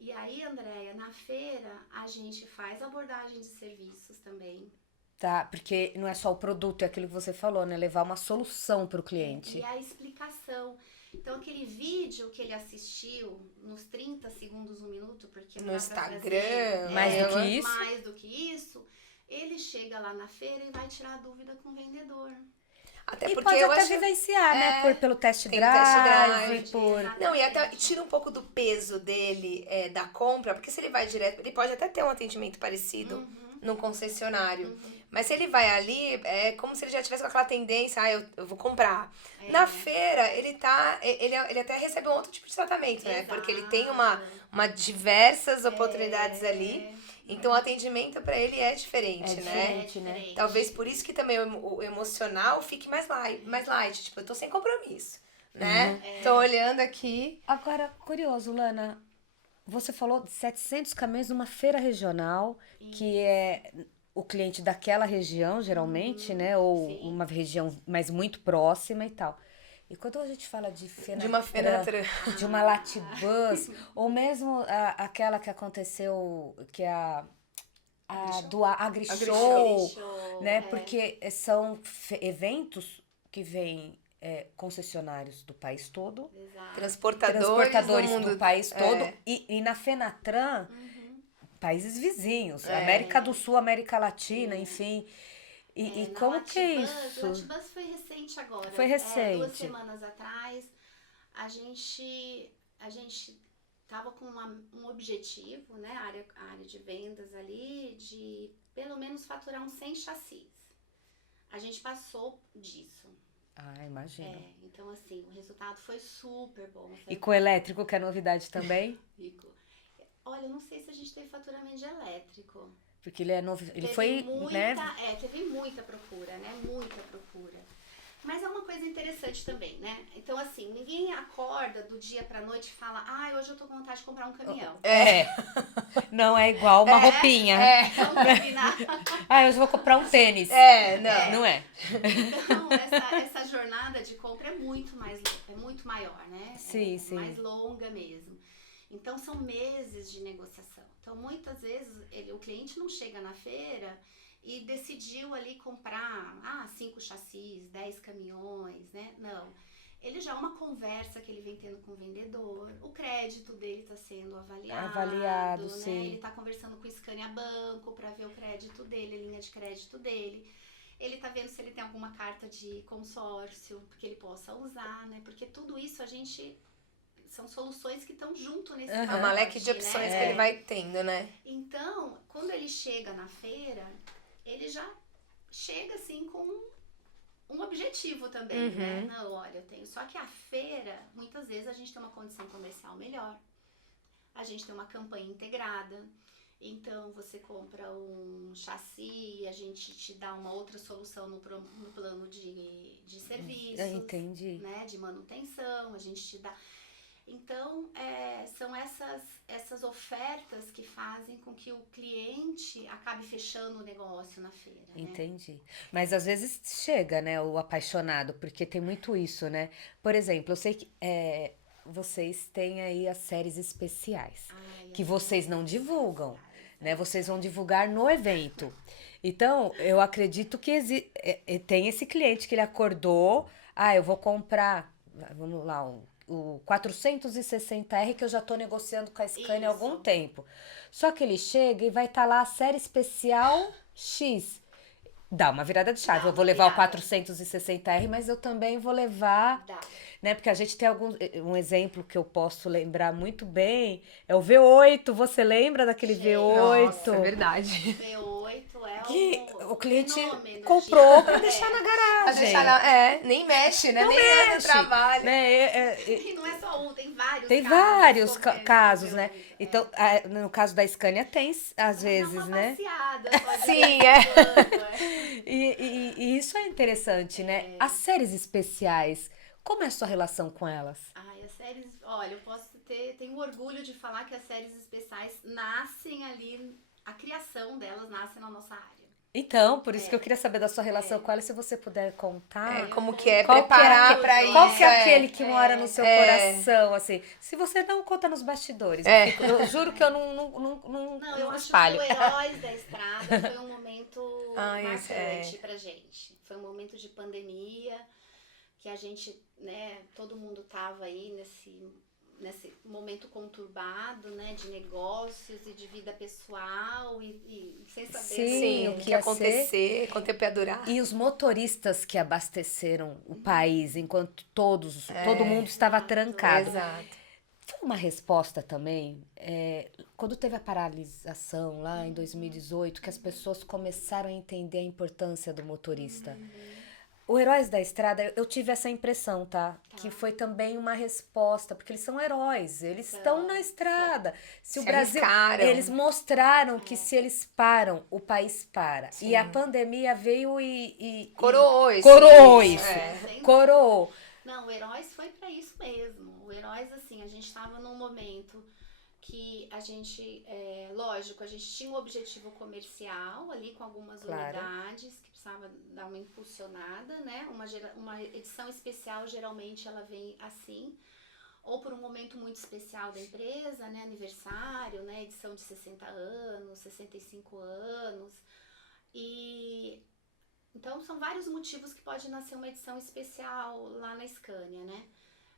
E aí, Andréia, na feira a gente faz abordagem de serviços também. Tá, porque não é só o produto, é aquilo que você falou, né? Levar uma solução para o cliente. E a explicação. Então, aquele vídeo que ele assistiu nos 30 segundos, 1 minuto, porque no Instagram, mais do que isso, ele chega lá na feira e vai tirar a dúvida com o vendedor. Até e porque pode eu até acho... vivenciar, né? Pelo test Tem drive. Não, e até tira um pouco do peso dele, da compra, porque se ele vai direto, ele pode até ter um atendimento parecido num concessionário. Mas se ele vai ali, é como se ele já tivesse com aquela tendência, eu vou comprar. Na feira, ele até recebe um outro tipo de tratamento, né? Porque ele tem uma diversas oportunidades ali. Então, o atendimento para ele é diferente, né? Talvez por isso que também o emocional fique mais light. Tipo, eu tô sem compromisso, né? Tô olhando aqui. Agora, curioso, Lana, você falou de 700 caminhões numa feira regional, que é o cliente daquela região, geralmente, né? Ou uma região mais muito próxima e tal. E quando a gente fala de De uma Fenatran. de uma Latibus, ou mesmo aquela que aconteceu, que é do AgriShow, né? Porque são eventos que vêm concessionários do país todo, Exato. Transportadores do país todo, e na Fenatran, países vizinhos, América do Sul, América Latina, enfim. E como que é isso? Latibus foi recente agora. Foi recente. 2 semanas atrás, a gente tava com um objetivo, né, a área de vendas ali, de pelo menos faturar uns 100 chassis. A gente passou disso. Ah, imagino. Então assim, o resultado foi super bom. E com o elétrico, que é novidade também? Olha, eu não sei se a gente teve faturamento de elétrico. Porque ele é novo, ele foi, né? Teve muita procura, né? Muita procura. Mas é uma coisa interessante também, né? Então, assim, ninguém acorda do dia pra noite e fala, hoje eu tô com vontade de comprar um caminhão. Não é igual uma roupinha. Vamos combinar. Hoje eu vou comprar um tênis. Não é. Então, essa jornada de compra é muito maior, né? Sim. Mais longa mesmo. Então, são meses de negociação. Então, muitas vezes, o cliente não chega na feira e decidiu ali comprar 5 chassis, 10 caminhões, né? Não. Ele já é uma conversa que ele vem tendo com o vendedor, o crédito dele está sendo avaliado, né? Sim. Ele está conversando com o Scania Banco para ver o crédito dele, a linha de crédito dele. Ele tá vendo se ele tem alguma carta de consórcio que ele possa usar, né? Porque tudo isso são soluções que estão junto nesse pacote, uma leque de opções, né? Que ele vai tendo, né? Então, quando ele chega na feira, ele já chega assim com um objetivo também, né? Não, olha, eu tenho. Só que a feira, muitas vezes a gente tem uma condição comercial melhor. A gente tem uma campanha integrada. Então, você compra um chassi, a gente te dá uma outra solução no plano de serviços. Entendi. Né? De manutenção, a gente te dá... Então, são essas ofertas que fazem com que o cliente acabe fechando o negócio na feira. Né? Entendi. Mas às vezes chega, né, o apaixonado, porque tem muito isso, né? Por exemplo, eu sei que vocês têm aí as séries especiais, que vocês não divulgam, né? Vocês vão divulgar no evento. Então, eu acredito que tem esse cliente que ele acordou, eu vou comprar, vamos lá, o 460R que eu já tô negociando com a Scania há algum tempo. Só que ele chega e vai estar lá a série especial X. Dá uma virada de chave. Eu vou levar o 460R, mas eu também vou levar... Né? Porque a gente tem um exemplo que eu posso lembrar muito bem, é o V8. Você lembra daquele V8? Nossa, é verdade. V8 que o cliente comprou para deixar na garagem. Nem mexe, né? Nem mexe, no trabalho. Né? E não é só um, tem vários tem casos. Vários casos, né? Então, no caso da Scania tem, às vezes, né? Passeada, sim, E isso é interessante, né? As séries especiais, como é a sua relação com elas? As séries, olha, eu tenho orgulho de falar que as séries especiais nascem ali, a criação delas nasce na nossa área. Então, por isso que eu queria saber da sua relação com ela, se você puder contar. Como que é preparar pra isso. Qual que é aquele que mora no seu coração, assim? Se você não conta nos bastidores, eu juro que eu não eu acho espalho. que o Heróis da Estrada foi um momento marcante pra gente. Foi um momento de pandemia, que a gente, né, todo mundo tava aí nesse momento conturbado, né, de negócios e de vida pessoal e sem saber o que ia acontecer, quanto tempo ia durar. E os motoristas que abasteceram o país enquanto todo mundo estava trancado. Exato. Foi uma resposta também, quando teve a paralisação lá em 2018, que as pessoas começaram a entender a importância do motorista. O Heróis da Estrada, eu tive essa impressão, tá? Que foi também uma resposta, porque eles são heróis, eles estão na estrada. Se o Brasil, eles mostraram que se eles param, o país para. Sim. E a pandemia veio e coroou isso. Coroou. Não, o Heróis foi pra isso mesmo. O Heróis, assim, a gente tava num momento que a gente, lógico, a gente tinha um objetivo comercial ali com algumas Claro. unidades que precisava dar uma impulsionada, né? Uma edição especial, geralmente, ela vem assim, ou por um momento muito especial da empresa, né? Aniversário, né? Edição de 60 anos, 65 anos. E então são vários motivos que pode nascer uma edição especial lá na Scania, né?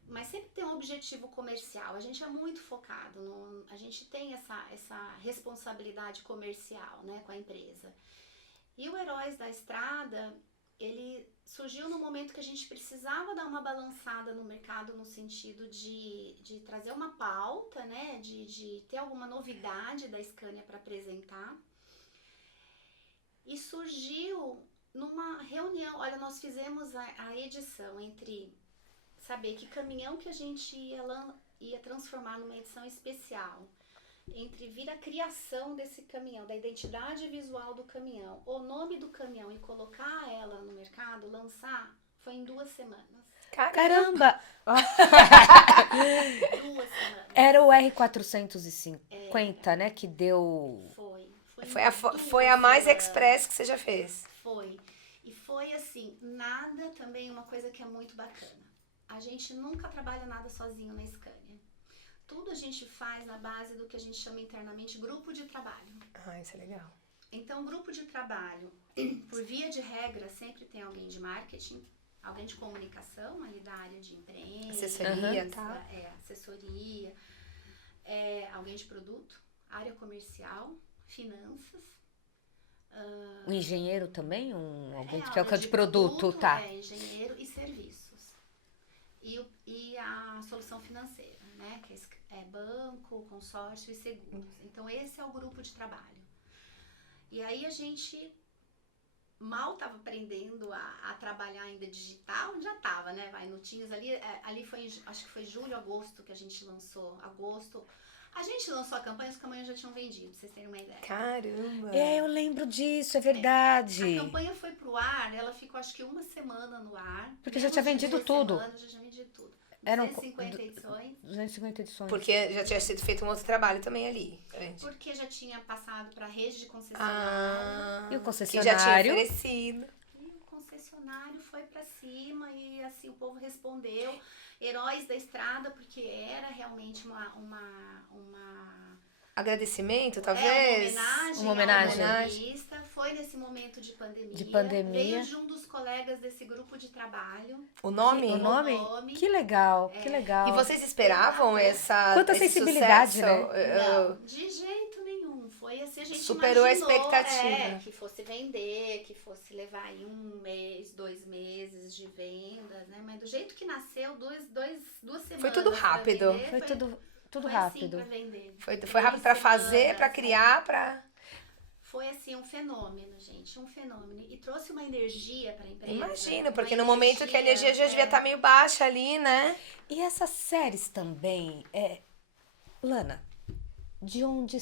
Mas sempre tem um objetivo comercial. A gente é muito focado, a gente tem essa responsabilidade comercial, né, com a empresa. E o Heróis da Estrada, ele surgiu no momento que a gente precisava dar uma balançada no mercado no sentido de trazer uma pauta, né, de ter alguma novidade da Scania para apresentar. E surgiu numa reunião, olha, nós fizemos a edição entre saber que caminhão que a gente ia transformar numa edição especial, entre vir a criação desse caminhão, da identidade visual do caminhão, o nome do caminhão e colocar ela no mercado, lançar, foi em 2 semanas. Caramba! 2 semanas. Era o R450, né? Que deu... Foi a mais express que você já fez. Foi. E foi assim, nada também, uma coisa que é muito bacana. A gente nunca trabalha nada sozinho na Scania. Tudo a gente faz na base do que a gente chama internamente grupo de trabalho. Ah, isso é legal. Então, grupo de trabalho, por via de regra, sempre tem alguém de marketing, alguém de comunicação, ali da área de imprensa, Assessoria, tá? Assessoria, alguém de produto, área comercial, finanças. Um engenheiro também? Alguém que é o área de produto, tá? Engenheiro e serviços. E a solução financeira, né? Que é banco, consórcio e seguros. Então, esse é o grupo de trabalho. E aí, a gente mal estava aprendendo a trabalhar ainda digital, já estava, né? No Teams ali foi, acho que foi julho, agosto que a gente lançou. A gente lançou a campanha, os caminhões já tinham vendido, pra vocês terem uma ideia. Caramba! Eu lembro disso, é verdade. A campanha foi pro ar, ela ficou acho que 1 semana no ar. Porque já tinha vendido tudo. Já tinha vendido tudo. Eram 250 edições. 250 edições. Porque já tinha sido feito um outro trabalho também ali. Porque já tinha passado pra rede de concessionária. E o Que concessionário? já tinha oferecido. E o concessionário foi pra cima e assim, o povo respondeu. Heróis da Estrada, porque era realmente uma Agradecimento, talvez? Uma homenagem. ao motorista. Foi nesse momento de pandemia. Veio de um dos colegas desse grupo de trabalho. O nome? O nome? Que legal, que legal. E vocês esperavam Quanta esse sensibilidade, sucesso? né? Não, de jeito nenhum. Foi assim, a gente Superou imaginou, a expectativa. que fosse vender, que fosse levar aí 1 mês, 2 meses de vendas, né? Mas do jeito que nasceu, 2 semanas. Foi tudo rápido. Vender, Foi tudo foi rápido. Assim pra vender. Foi rápido pra fazer, pra criar, pra... Foi assim, um fenômeno, gente, um fenômeno. E trouxe uma energia pra empresa. Imagino, porque no momento que a energia já devia estar meio baixa ali, né? E essas séries também, Lana, de onde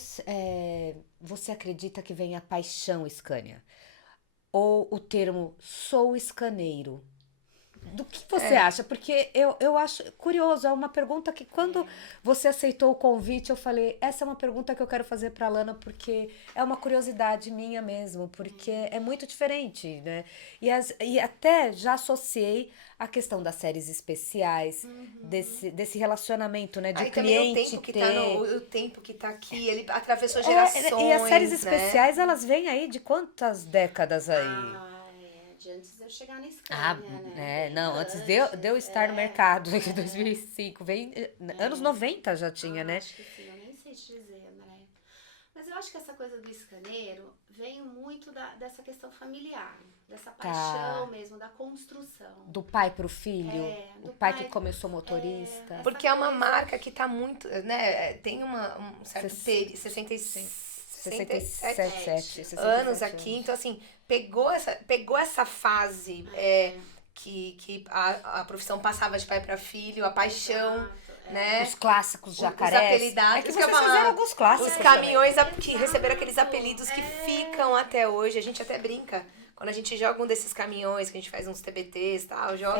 você acredita que vem a paixão Scania? Ou o termo sou escaneiro? Do que você acha? Porque eu acho curioso, é uma pergunta que quando você aceitou o convite, eu falei, essa é uma pergunta que eu quero fazer pra Lana, porque é uma curiosidade minha mesmo, porque é muito diferente, né? E até já associei a questão das séries especiais, desse relacionamento, né? De Aí cliente também o tempo que tá aqui, ele atravessou gerações, e as séries né? especiais, elas vêm aí de quantas décadas aí? De antes de eu chegar na Scania, né? Não, antes de eu estar no mercado, em 2005, anos 90 já tinha, né? Acho que sim, eu nem sei te dizer, André. Mas eu acho que essa coisa do escaneiro vem muito dessa questão familiar, dessa paixão mesmo, da construção. Do pai pro filho, o pai que começou motorista. Porque é uma marca que tá muito, né? Tem um certo 67 anos aqui, então assim, pegou essa fase que a profissão passava de pai para filho, a paixão, né? Os clássicos jacarés. Os apelidados. É que vocês fizeram alguns clássicos. Os caminhões que receberam aqueles apelidos que ficam até hoje, a gente até brinca. Quando a gente joga um desses caminhões, que a gente faz uns TBTs e tal, joga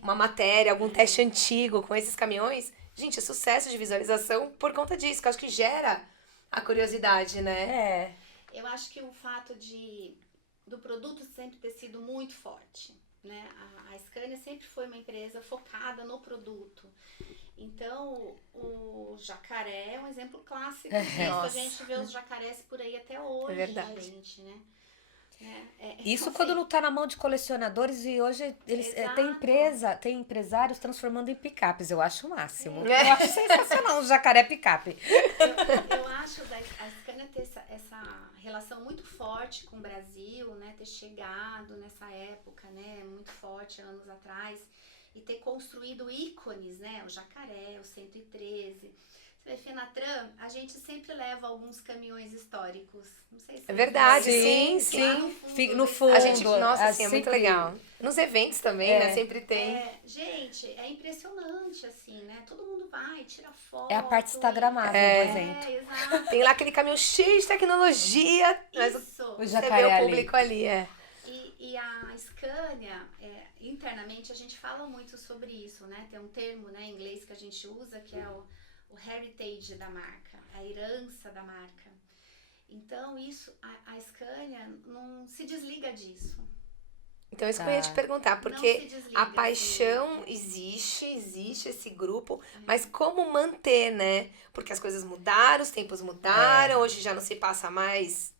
uma matéria, algum teste antigo com esses caminhões, gente, sucesso de visualização por conta disso, que eu acho que gera a curiosidade, né? Eu acho que o fato do produto sempre ter sido muito forte, né? A Scania sempre foi uma empresa focada no produto. Então, o jacaré é um exemplo clássico disso. Nossa. A gente vê os jacarés por aí até hoje, É verdade. gente, né? Isso assim, quando não tá na mão de colecionadores, e hoje eles Exato. tem empresários transformando em picapes. Eu acho o máximo. É. Eu acho sensacional um jacaré picape. Eu acho a Scania ter essa relação muito forte com o Brasil, né? Ter chegado nessa época, né? Muito forte, anos atrás. E ter construído ícones, né? O jacaré, o 113. Você vê, Fenatran, a gente sempre leva alguns caminhões históricos. Não sei se É verdade, Sim, sim. lá no fundo. No do fundo. A gente, estádio. nossa, assim, é muito sempre- legal. Nos eventos também, né? Sempre tem. Gente, é impressionante, assim, né? Todo mundo vai, tira foto. É a parte instagramável do evento. Exato. Tem lá aquele caminhão cheio de tecnologia, mas Isso. O você jacaré vê o ali. público ali, E a Scania, internamente, a gente fala muito sobre isso, né? Tem um termo, né, em inglês que a gente usa, que é o heritage da marca, a herança da marca. Então, a Scania não se desliga disso. Então, isso que eu ia te perguntar, Não porque se desliga, a paixão existe esse grupo, mas como manter, né? Porque as coisas mudaram, os tempos mudaram, hoje já não se passa mais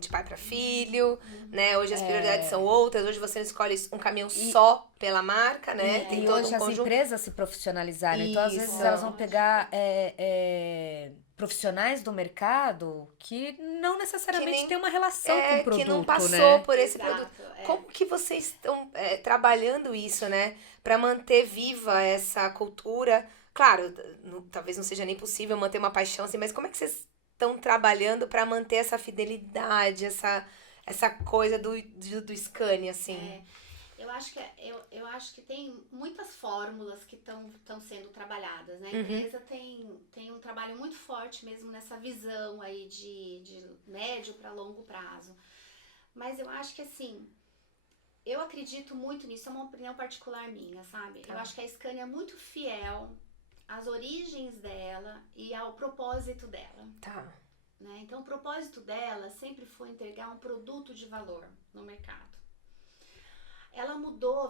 de pai para filho, né? Hoje as prioridades são outras, hoje você não escolhe um caminhão só pela marca, né? Tem E todo hoje um as conjunto. empresas se profissionalizaram. Então, às vezes, Isso. elas vão pegar profissionais do mercado que não necessariamente Que nem- têm uma relação com o produto, que não passou né? por esse Exato, produto. Como que vocês estão trabalhando isso, né? Pra manter viva essa cultura? Claro, talvez não seja nem possível manter uma paixão assim, mas como é que vocês estão trabalhando pra manter essa fidelidade, essa coisa do Scania, assim? Eu acho que tem muitas fórmulas que estão sendo trabalhadas, né? A Uhum. empresa tem um trabalho muito forte mesmo nessa visão aí de médio para longo prazo. Mas eu acho que assim, eu acredito muito nisso, é uma opinião particular minha, sabe? Tá. Eu acho que a Scania é muito fiel às origens dela e ao propósito dela. Tá. Né? Então, o propósito dela sempre foi entregar um produto de valor no mercado. Ela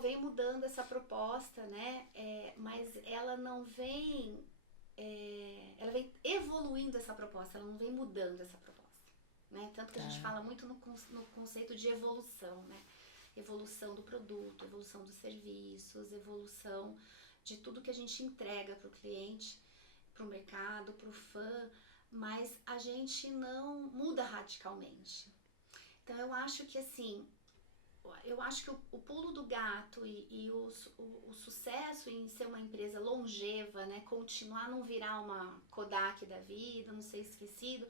vem mudando essa proposta, né? Mas ela não vem, ela vem evoluindo essa proposta, ela não vem mudando essa proposta, né? Tanto que a gente fala muito no conceito de evolução, né? Evolução do produto, evolução dos serviços, evolução de tudo que a gente entrega para o cliente, para o mercado, para o fã, mas a gente não muda radicalmente. Então eu acho que assim, o pulo do gato e o sucesso em ser uma empresa longeva, né, continuar, não virar uma Kodak da vida, não ser esquecido,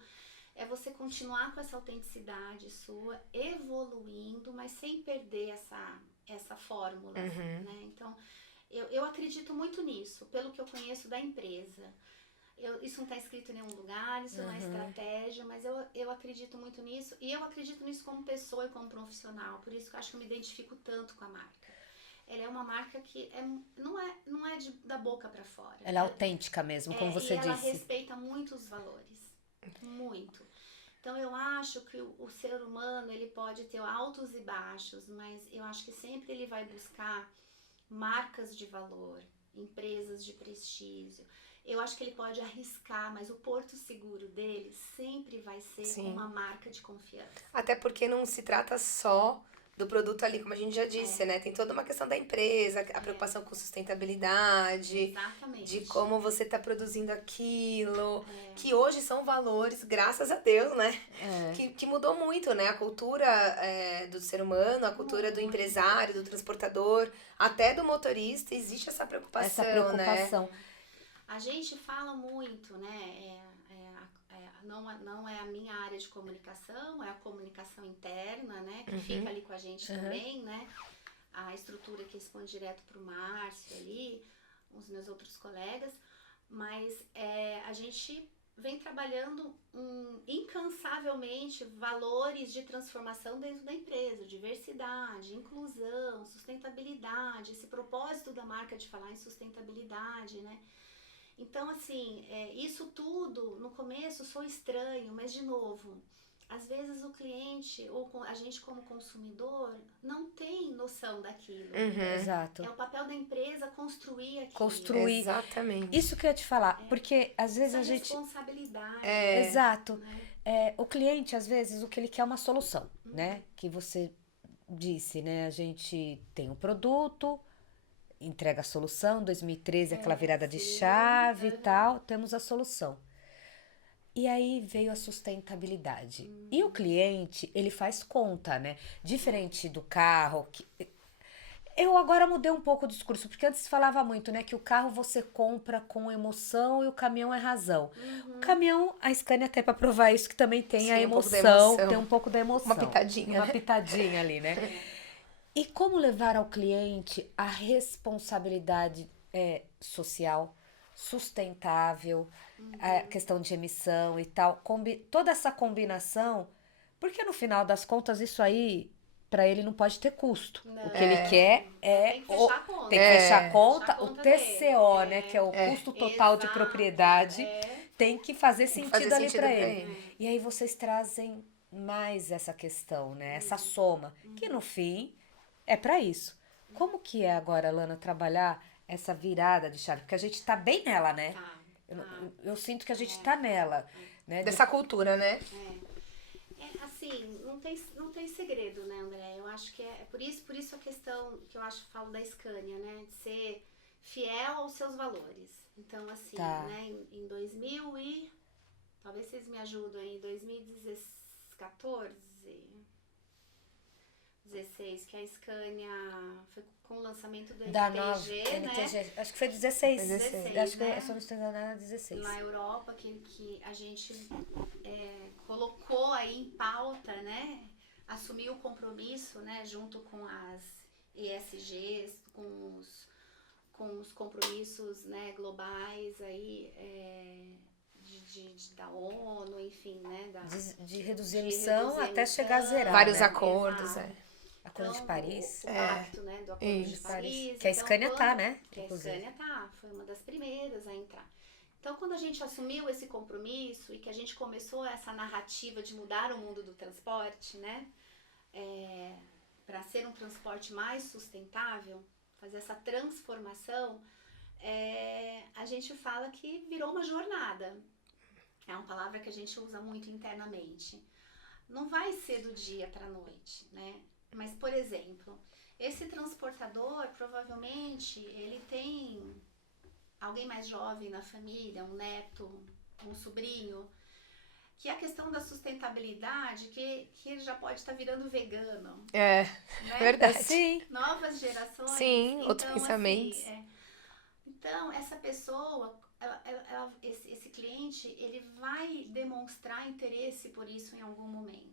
é você continuar com essa autenticidade sua, evoluindo, mas sem perder essa fórmula, né? Então, eu acredito muito nisso, pelo que eu conheço da empresa. Isso não está escrito em nenhum lugar, isso não é estratégia, mas eu acredito muito nisso. E eu acredito nisso como pessoa e como profissional. Por isso que eu acho que eu me identifico tanto com a marca. Ela é uma marca que não é da boca para fora. Ela é autêntica mesmo, como você e ela disse. respeita muito os valores. Muito. Então eu acho que o ser humano ele pode ter altos e baixos, mas eu acho que sempre ele vai buscar marcas de valor, empresas de prestígio. Eu acho que ele pode arriscar, mas o porto seguro dele sempre vai ser uma marca de confiança. Até porque não se trata só do produto ali, como a gente já disse, né? Tem toda uma questão da empresa, a preocupação com sustentabilidade, Exatamente. de como você está produzindo aquilo, que hoje são valores, graças a Deus, né? Que mudou muito, né? A cultura do ser humano, a cultura do empresário, do transportador, até do motorista, existe essa preocupação, né? A gente fala muito, né? Não é a minha área de comunicação, é a comunicação interna, né? Que fica ali com a gente também, né? A estrutura que expõe direto para o Márcio ali, os meus outros colegas. Mas a gente vem trabalhando incansavelmente valores de transformação dentro da empresa, diversidade, inclusão, sustentabilidade, esse propósito da marca de falar em sustentabilidade, né? Então, assim, isso tudo, no começo, soa estranho, mas, de novo, às vezes o cliente, ou a gente como consumidor, não tem noção daquilo. Exato. É o papel da empresa construir aquilo. Construir. Exatamente. Isso que eu ia te falar, porque às vezes Essa a gente... responsabilidade. Exato. Né? O cliente, às vezes, o que ele quer é uma solução, né? Que você disse, né? A gente tem um produto, entrega a solução, 2013, aquela virada de chave e tal, temos a solução. E aí veio a sustentabilidade. E o cliente, ele faz conta, né? Diferente do carro, eu agora mudei um pouco o discurso, porque antes falava muito, né, que o carro você compra com emoção e o caminhão é razão. O caminhão, a Scania até para provar isso, que também tem Sim, a um pouco da emoção, emoção. tem um pouco da emoção. Uma pitadinha, Uma né? pitadinha ali, né? E como levar ao cliente a responsabilidade social, sustentável, a questão de emissão e tal, toda essa combinação, porque no final das contas isso aí, para ele não pode ter custo. Não. O que ele quer Tem que fechar a conta. tem que fechar a conta, Fechar a o conta TCO, dele. né, que é o custo total de Exato. propriedade, tem que fazer Tem que sentido fazer ali sentido para pra ele. ele. E aí vocês trazem mais essa questão, né, essa soma, que no fim é para isso. Como que é agora, Lana, trabalhar essa virada de chave? Porque a gente tá bem nela, né? Tá. Eu sinto que a gente tá nela, né? Dessa cultura, né? Assim, não tem segredo, né, André? Eu acho que é por isso a questão que eu acho que falo da Scania, né? De ser fiel aos seus valores. Então, assim, Tá. né, em 2000 e... Talvez vocês me ajudem, em 2014, 16, que a Scania foi com o lançamento do Da nova NTG, né? NTG, acho que foi 16. 16, Acho que né? se eu não estou enganada, 16. Na Europa, que a gente colocou aí em pauta, né? Assumiu o compromisso, né? Junto com as ESGs, com os compromissos, né, globais aí, da ONU, enfim, né? De reduzir a emissão até emissão, chegar a zerar, Vários né? acordos, Exato. Acordo de Paris. O pacto, né, do Acordo de Isso. Paris. Que a Scania tá, né? Que a Inclusive. Scania tá, foi uma das primeiras a entrar. Então, quando a gente assumiu esse compromisso e que a gente começou essa narrativa de mudar o mundo do transporte, né, para ser um transporte mais sustentável, fazer essa transformação, a gente fala que virou uma jornada. É uma palavra que a gente usa muito internamente. Não vai ser do dia para a noite, né? Mas, por exemplo, esse transportador, provavelmente, ele tem alguém mais jovem na família, um neto, um sobrinho, que a questão da sustentabilidade, que ele já pode estar virando vegano. É, né? verdade. Sim. Novas gerações. Sim, então, outros pensamentos. Assim, então, essa pessoa, esse cliente, ele vai demonstrar interesse por isso em algum momento.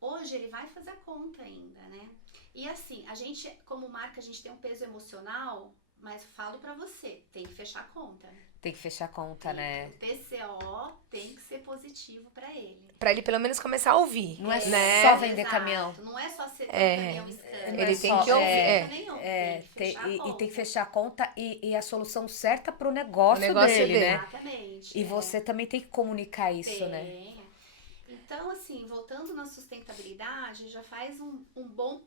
Hoje ele vai fazer a conta ainda, né? E assim, a gente, como marca, a gente tem um peso emocional, mas falo pra você, tem que fechar a conta. Tem que fechar a conta, né? O TCO tem que ser positivo pra ele. Pra ele pelo menos começar a ouvir. Não é né? só vender Exato. caminhão. Não é só ser caminhão Scania. Não Ele é tem só- que ouvir. Tem que fechar a e conta. tem que fechar a conta e a solução certa pro negócio, O negócio dele, dele. né? Exatamente. E você também tem que comunicar isso, né? Tem. Então, assim, voltando na sustentabilidade, já faz um bom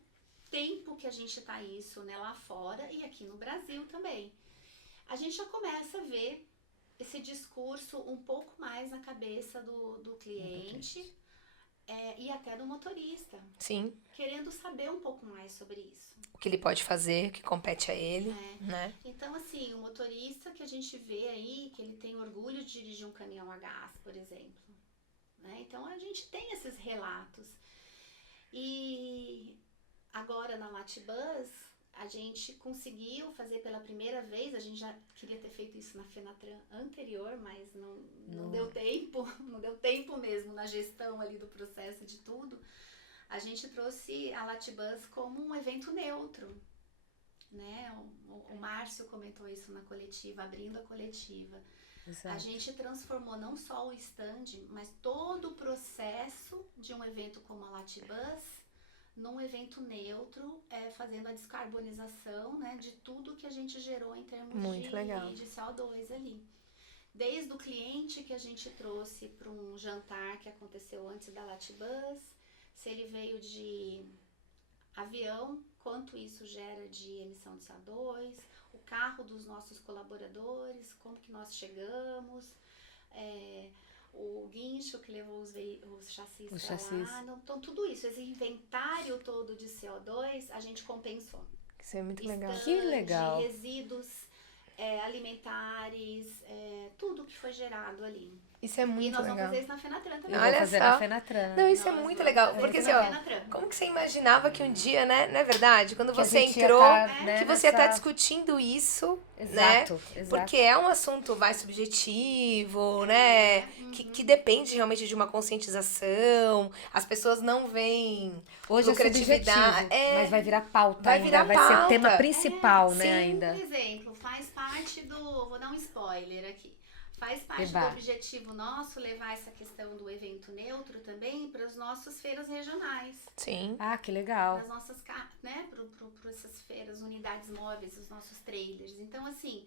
tempo que a gente tá isso, né, lá fora e aqui no Brasil também. A gente já começa a ver esse discurso um pouco mais na cabeça do cliente e até do motorista, Sim. querendo saber um pouco mais sobre isso. O que ele pode fazer, o que compete a ele, né? Então, assim, o motorista que a gente vê aí, que ele tem orgulho de dirigir um caminhão a gás, por exemplo. Né? Então, a gente tem esses relatos. E agora na Latibus, a gente conseguiu fazer pela primeira vez, a gente já queria ter feito isso na Fenatran anterior, mas não deu tempo, não deu tempo mesmo na gestão ali do processo de tudo. A gente trouxe a Latibus como um evento neutro, né? O Márcio comentou isso na coletiva, abrindo a coletiva. Exato. A gente transformou não só o stand, mas todo o processo de um evento como a Latibus num evento neutro, fazendo a descarbonização, né, de tudo que a gente gerou em termos Muito legal. de CO2 ali. Desde o cliente que a gente trouxe para um jantar que aconteceu antes da Latibus, se ele veio de avião, quanto isso gera de emissão de CO2, o carro dos nossos colaboradores, como que nós chegamos, o guincho que levou os chassis para lá. Então, tudo isso, esse inventário todo de CO2, a gente compensou. Isso é muito legal. Que legal. De resíduos alimentares, tudo que foi gerado ali. Isso é muito legal. E nós vamos fazer isso na Fenatran também. Eu Olha vou fazer só. na Fenatran. Não, isso é muito legal. Porque assim, ó, como que você imaginava que um dia, né? Não é verdade? Quando você entrou, que você ia estar discutindo isso, exato, né? Exato. Porque é um assunto mais subjetivo, né? Que depende realmente de uma conscientização. As pessoas não veem hoje lucratividade. Mas vai virar pauta vai ainda. Virar vai pauta. ser tema principal, né, sim. ainda. Por exemplo, faz parte do... Vou dar um spoiler aqui. Faz parte Eba. do objetivo nosso levar essa questão do evento neutro também para as nossas feiras regionais. Sim. Ah, que legal. Para as nossas, né, para essas feiras, unidades móveis, os nossos trailers. Então, assim,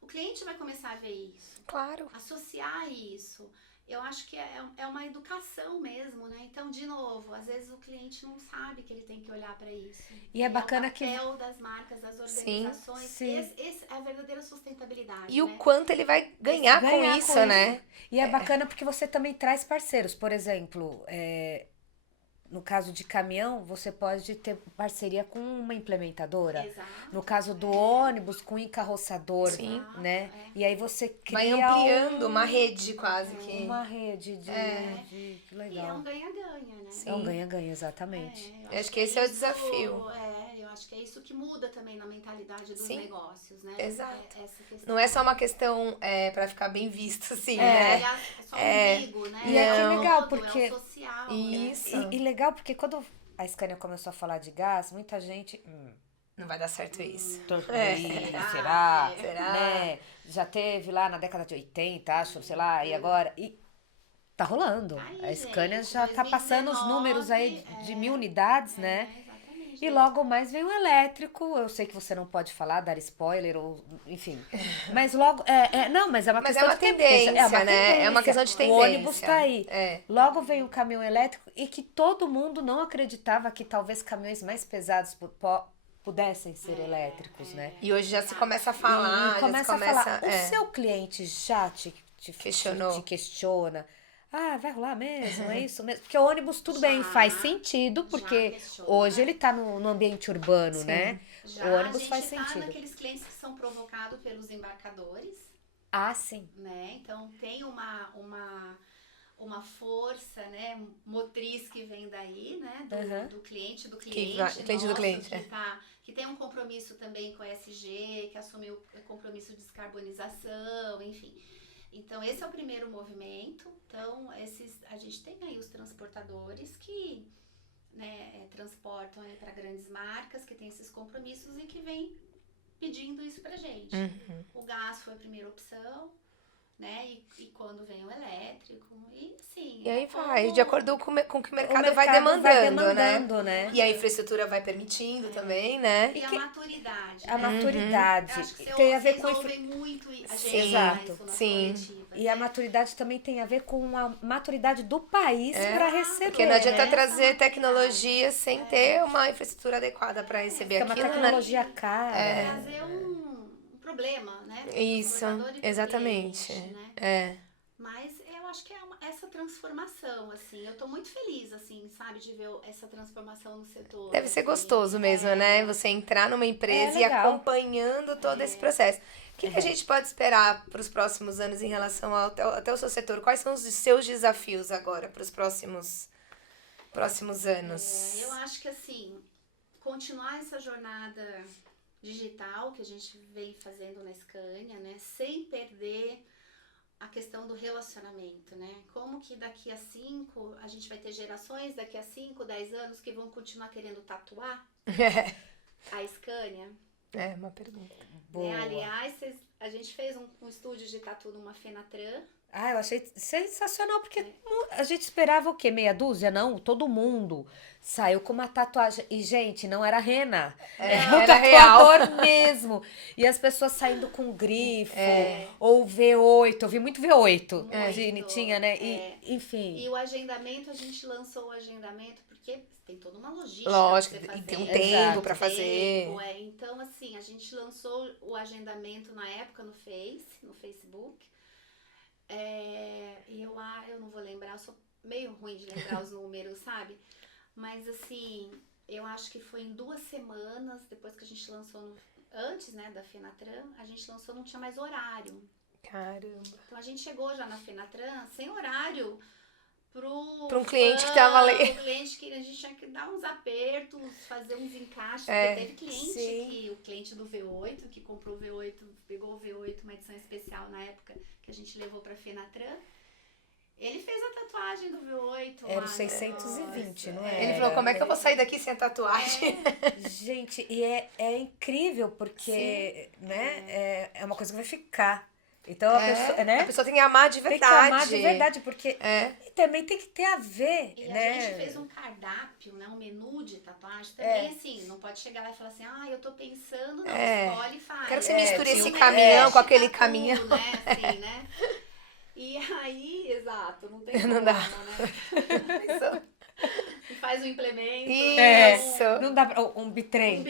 o cliente vai começar a ver isso. Claro. Associar isso. Eu acho que é uma educação mesmo, né? Então, de novo, às vezes o cliente não sabe que ele tem que olhar para isso. E é bacana que... É o papel das marcas, das organizações. Sim. Esse é a verdadeira sustentabilidade, E né? o quanto ele vai ganhar com isso, né? E é bacana porque você também traz parceiros. Por exemplo, no caso de caminhão, você pode ter parceria com uma implementadora. Exato. No caso do ônibus, com um encarroçador, Sim. né? E aí você cria vai ampliando uma rede quase que... Uma rede de legal. E é um ganha-ganha, né? É um ganha-ganha, exatamente. Eu acho que esse é o desafio. Eu acho que é isso que muda também na mentalidade dos negócios, né? Exato. Essa questão. Não é só uma questão pra ficar bem visto, assim, né? né? É só um umbigo, né? E é que legal, porque... É o social, isso. né? E legal, porque quando a Scania começou a falar de gás, muita gente... Não vai dar certo isso. Será? Né? Já teve lá na década de 80, acho, sei lá, e agora... E tá rolando. Aí, a Scania gente, já tá 2019, passando os números aí de 1.000 unidades, né? Exatamente. E logo mais vem o elétrico. Eu sei que você não pode falar, dar spoiler, ou enfim. Mas logo... não, mas é uma questão de tendência, É uma né? É uma questão de tendência. O ônibus tá aí. Logo vem o caminhão elétrico e que todo mundo não acreditava que talvez caminhões mais pesados pudessem ser elétricos, né? E hoje já se começa a falar. E começa a falar. O seu cliente já te questionou. Te questiona. Ah, vai rolar mesmo? É isso mesmo? Porque o ônibus, tudo bem, faz sentido, porque hoje ele tá no ambiente urbano, né? O ônibus faz sentido. A gente tá naqueles clientes que são provocados pelos embarcadores. Ah, sim. Né? Então, tem uma força, né, motriz que vem daí, né, do cliente, que tem um compromisso também com a ESG, que assumiu o compromisso de descarbonização, enfim. Então, esse é o primeiro movimento. Então, a gente tem aí os transportadores que, né, transportam para grandes marcas, que tem esses compromissos e que vem pedindo isso pra gente. O gás foi a primeira opção, né? E quando vem o elétrico, e sim. E aí vai, de acordo com o que o mercado vai demandando, né? E a infraestrutura vai permitindo também, né? E a maturidade. A maturidade tem a ver com muito a gente. Exato. Sim. E a maturidade também tem a ver com a maturidade do país para receber. Porque não adianta trazer tecnologia sem ter uma infraestrutura adequada para receber aquilo, né? Uma tecnologia cara. Trazer um problema, né? Isso, exatamente. Cliente, né? Mas eu acho que é essa transformação, assim. Eu tô muito feliz, assim, sabe, de ver essa transformação no setor. Deve ser gostoso mesmo, né? Você entrar numa empresa e acompanhando todo esse processo. O que a gente pode esperar para os próximos anos em relação até o seu setor? Quais são os seus desafios agora para os próximos anos? Eu acho que, assim, continuar essa jornada digital que a gente vem fazendo na Scania, né? Sem perder a questão do relacionamento, né? Como que daqui a 5, a gente vai ter gerações daqui a 5, 10 anos que vão continuar querendo tatuar a Scania? Uma pergunta. Boa. Aliás, a gente fez um estúdio de tatu numa Fenatran, Ah, eu achei sensacional, porque a gente esperava o quê? Meia dúzia? Não, todo mundo saiu com uma tatuagem. E, gente, não era rena. Era um Era real. tatuador mesmo. E as pessoas saindo com grifo, ou V8. Eu vi muito V8. Tinha, né? E, enfim. E o agendamento, a gente lançou o agendamento porque tem toda uma logística Lógico, pra você e fazer. tem um Exato. tempo pra fazer. Tempo, Então, assim, a gente lançou o agendamento na época no Facebook. E eu não vou lembrar, eu sou meio ruim de lembrar os números, sabe? Mas assim, eu acho que foi em 2 semanas, depois que a gente lançou, antes, né, da Fenatran, a gente lançou, não tinha mais horário. Caramba. Então a gente chegou já na Fenatran sem horário Pra um cliente que tava ali. Um cliente que a gente tinha que dar uns apertos, fazer uns encaixes, porque teve cliente o cliente do V8, que comprou o V8, pegou o V8, uma edição especial na época que a gente levou pra Fenatran. Ele fez a tatuagem do V8. Era o 620, não é? Ele falou, como é que eu vou sair daqui sem a tatuagem? Gente, e é incrível, porque, né, é uma coisa que vai ficar. Então a pessoa tem que amar de verdade. Tem que amar de verdade, porque e também tem que ter a ver, e né? a gente fez um cardápio, né, um menu de tatuagem também, assim, não pode chegar lá e falar assim, eu tô pensando, não, escolhe e faz. Quero que você misture esse caminhão com aquele caminhão. Né, assim, né? E aí, exato, não tem Não dá. Né? E faz um implemento. Isso. Não dá pra um bitrem.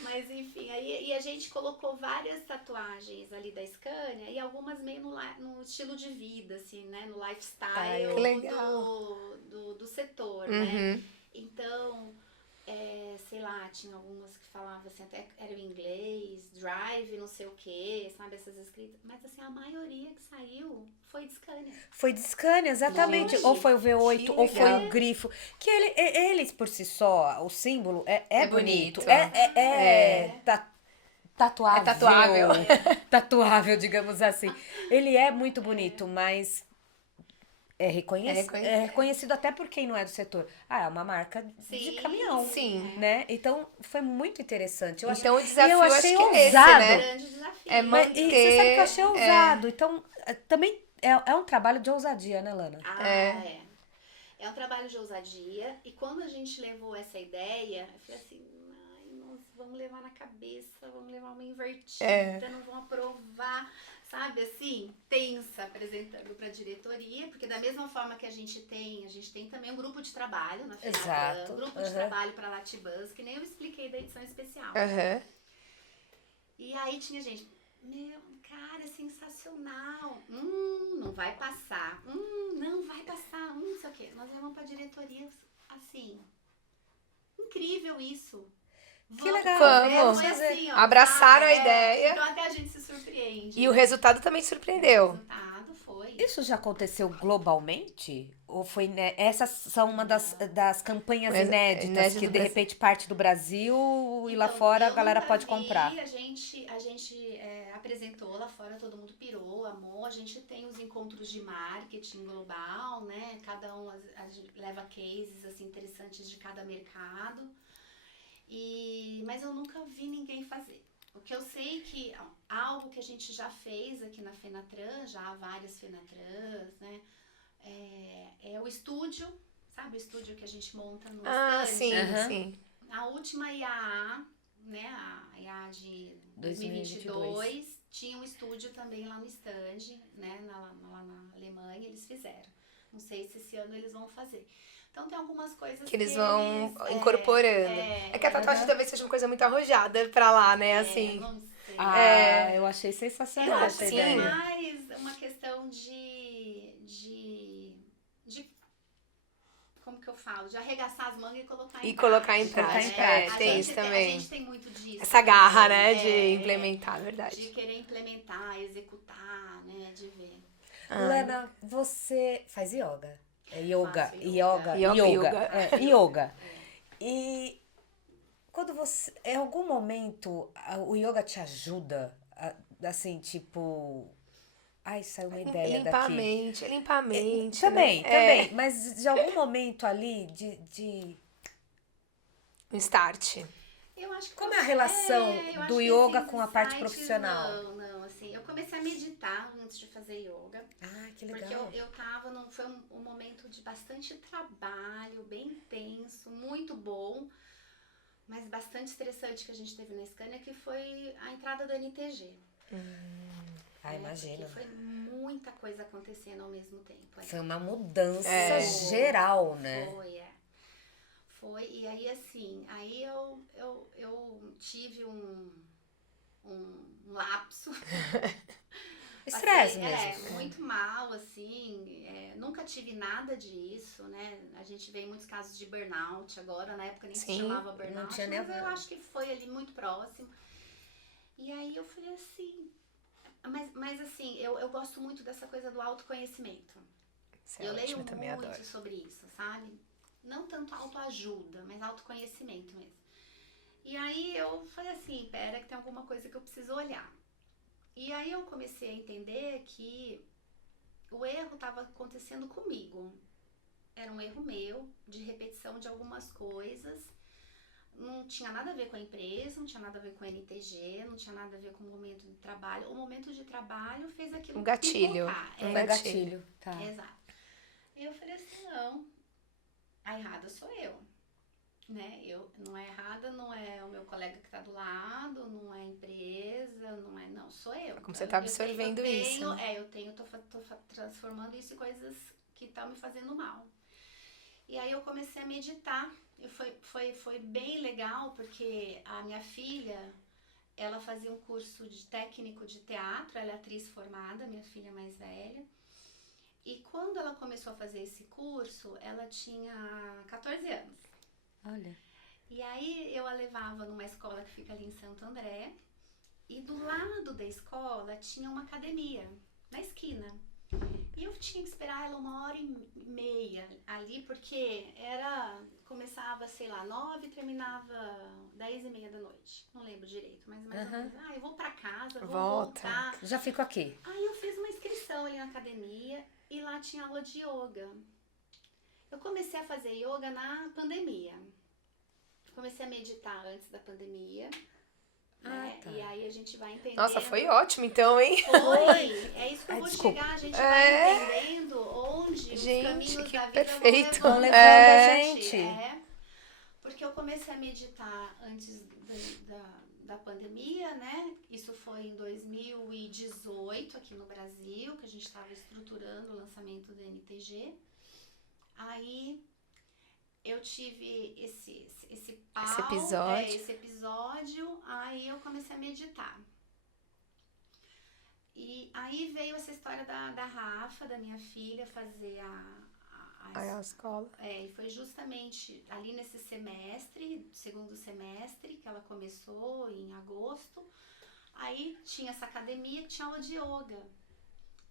Mas enfim, aí a gente colocou várias tatuagens ali da Scania e algumas meio no estilo de vida, assim, né? No lifestyle do setor, né? Então, sei lá, tinha algumas que falavam assim, até era em inglês, drive, não sei o que, sabe, essas escritas. Mas assim, a maioria que saiu foi de Scania. Foi de Scania, exatamente. Ou foi o V8, ou foi o grifo. Que eles, por si só, o símbolo é bonito. Tatuável. É tatuável. Tatuável, digamos assim. Ele é muito bonito, mas é reconhecido até por quem não é do setor. É uma marca de caminhão. Sim. Né? Então, foi muito interessante. O desafio, eu achei acho que é ousado. esse, né? Grande desafio. É manter... E você sabe que eu achei ousado. Então, também é um trabalho de ousadia, né, Lana? É um trabalho de ousadia. E quando a gente levou essa ideia, eu falei assim, nós vamos levar na cabeça, vamos levar uma invertida, não vão aprovar, sabe, assim, tensa, apresentando para a diretoria, porque da mesma forma que a gente tem também um grupo de trabalho na Fenatran, um grupo de trabalho para Latibus, que nem eu expliquei da edição especial. E aí tinha gente, cara, é sensacional, não vai passar, não vai passar, não sei o quê. Nós levamos pra diretoria, assim, incrível isso. Que legal. Vamos. Assim, abraçaram a ideia. Então até a gente se surpreende. E o resultado também surpreendeu. O resultado foi. Isso já aconteceu globalmente? Ou foi, né? Essas são uma das campanhas inéditas que de repente parte do Brasil e lá fora a galera pode comprar. A gente apresentou lá fora, todo mundo pirou, amou. A gente tem os encontros de marketing global, né? Cada um leva cases assim, interessantes de cada mercado. Mas eu nunca vi ninguém fazer. O que eu sei que algo que a gente já fez aqui na Fenatran, já há várias Fenatrans, né? É o estúdio, sabe o estúdio que a gente monta no stand? Sim. A última IAA, né? A IAA de 2022, tinha um estúdio também lá no stand, né? Lá na Alemanha, eles fizeram. Não sei se esse ano eles vão fazer. Então tem algumas coisas que eles vão incorporando. É que a tatuagem talvez seja uma coisa muito arrojada pra lá, né? Assim. Eu achei sensacional. Eu acho que é mais uma questão de como que eu falo? De arregaçar as mangas e colocar em prática. Tem isso também. A gente tem muito disso. Essa garra, né? De implementar, verdade. De querer implementar, executar, né? De ver. Lana, você faz yoga? Yoga. E quando você, em algum momento, o yoga te ajuda, assim, tipo, saiu uma ideia daqui. Limpa a mente. Também, também, mas de algum momento ali, um start. Eu acho que como é a relação do yoga com a parte profissional? Não, assim, eu comecei a meditar antes de fazer yoga. Ah, que Porque legal. eu tava foi um momento de bastante trabalho, bem intenso, muito bom, mas bastante estressante que a gente teve na Scania, que foi a entrada do NTG. Imagino. Porque foi muita coisa acontecendo ao mesmo tempo. Foi uma mudança geral, né? Foi, e aí assim, aí eu tive um lapso. Estresse Passei, mesmo. muito mal, assim, nunca tive nada disso, né? A gente vê muitos casos de burnout agora, na época nem se chamava burnout, não tinha nem mas eu acho que foi ali muito próximo. E aí eu falei assim, mas assim, eu gosto muito dessa coisa do autoconhecimento. Eu leio muito sobre isso, sabe? Não tanto autoajuda, mas autoconhecimento mesmo. E aí eu falei assim, pera que tem alguma coisa que eu preciso olhar. E aí eu comecei a entender que o erro estava acontecendo comigo. Era um erro meu, de repetição de algumas coisas. Não tinha nada a ver com a empresa, não tinha nada a ver com a NTG, não tinha nada a ver com o momento de trabalho. O momento de trabalho fez aquilo gatilho. pipocar. Gatilho. Tá. Exato. E eu falei assim, não, a errada sou eu. Né? Não é errada, não é o meu colega que tá do lado, não é a empresa, não, sou eu. Como você tá absorvendo isso. Tô transformando isso em coisas que estão me fazendo mal. E aí eu comecei a meditar, e foi bem legal, porque a minha filha, ela fazia um curso de técnico de teatro, ela é atriz formada, minha filha mais velha. E quando ela começou a fazer esse curso, ela tinha 14 anos. Olha. E aí eu a levava numa escola que fica ali em Santo André, e do lado da escola tinha uma academia, na esquina. E eu tinha que esperar ela 1h30 ali, porque começava, sei lá, 9h, terminava 10h30 da noite. Não lembro direito, mas mais ou menos. Eu vou pra casa, vou voltar. Já fico aqui. Aí eu fiz uma inscrição ali na academia, e lá tinha aula de yoga. Eu comecei a fazer yoga na pandemia. Comecei a meditar antes da pandemia. Né? Tá. E aí a gente vai entendendo. Nossa, foi ótimo então, hein? Foi! É isso que eu vou chegar. A gente vai entendendo onde os caminhos da vida vão levando a gente. Porque eu comecei a meditar antes da pandemia, né? Isso foi em 2018 aqui no Brasil, que a gente estava estruturando o lançamento do NTG. Aí eu tive esse episódio, aí eu comecei a meditar. E aí veio essa história da Rafa, da minha filha, fazer a escola. E foi justamente ali nesse segundo semestre, que ela começou em agosto. Aí tinha essa academia que tinha aula de yoga.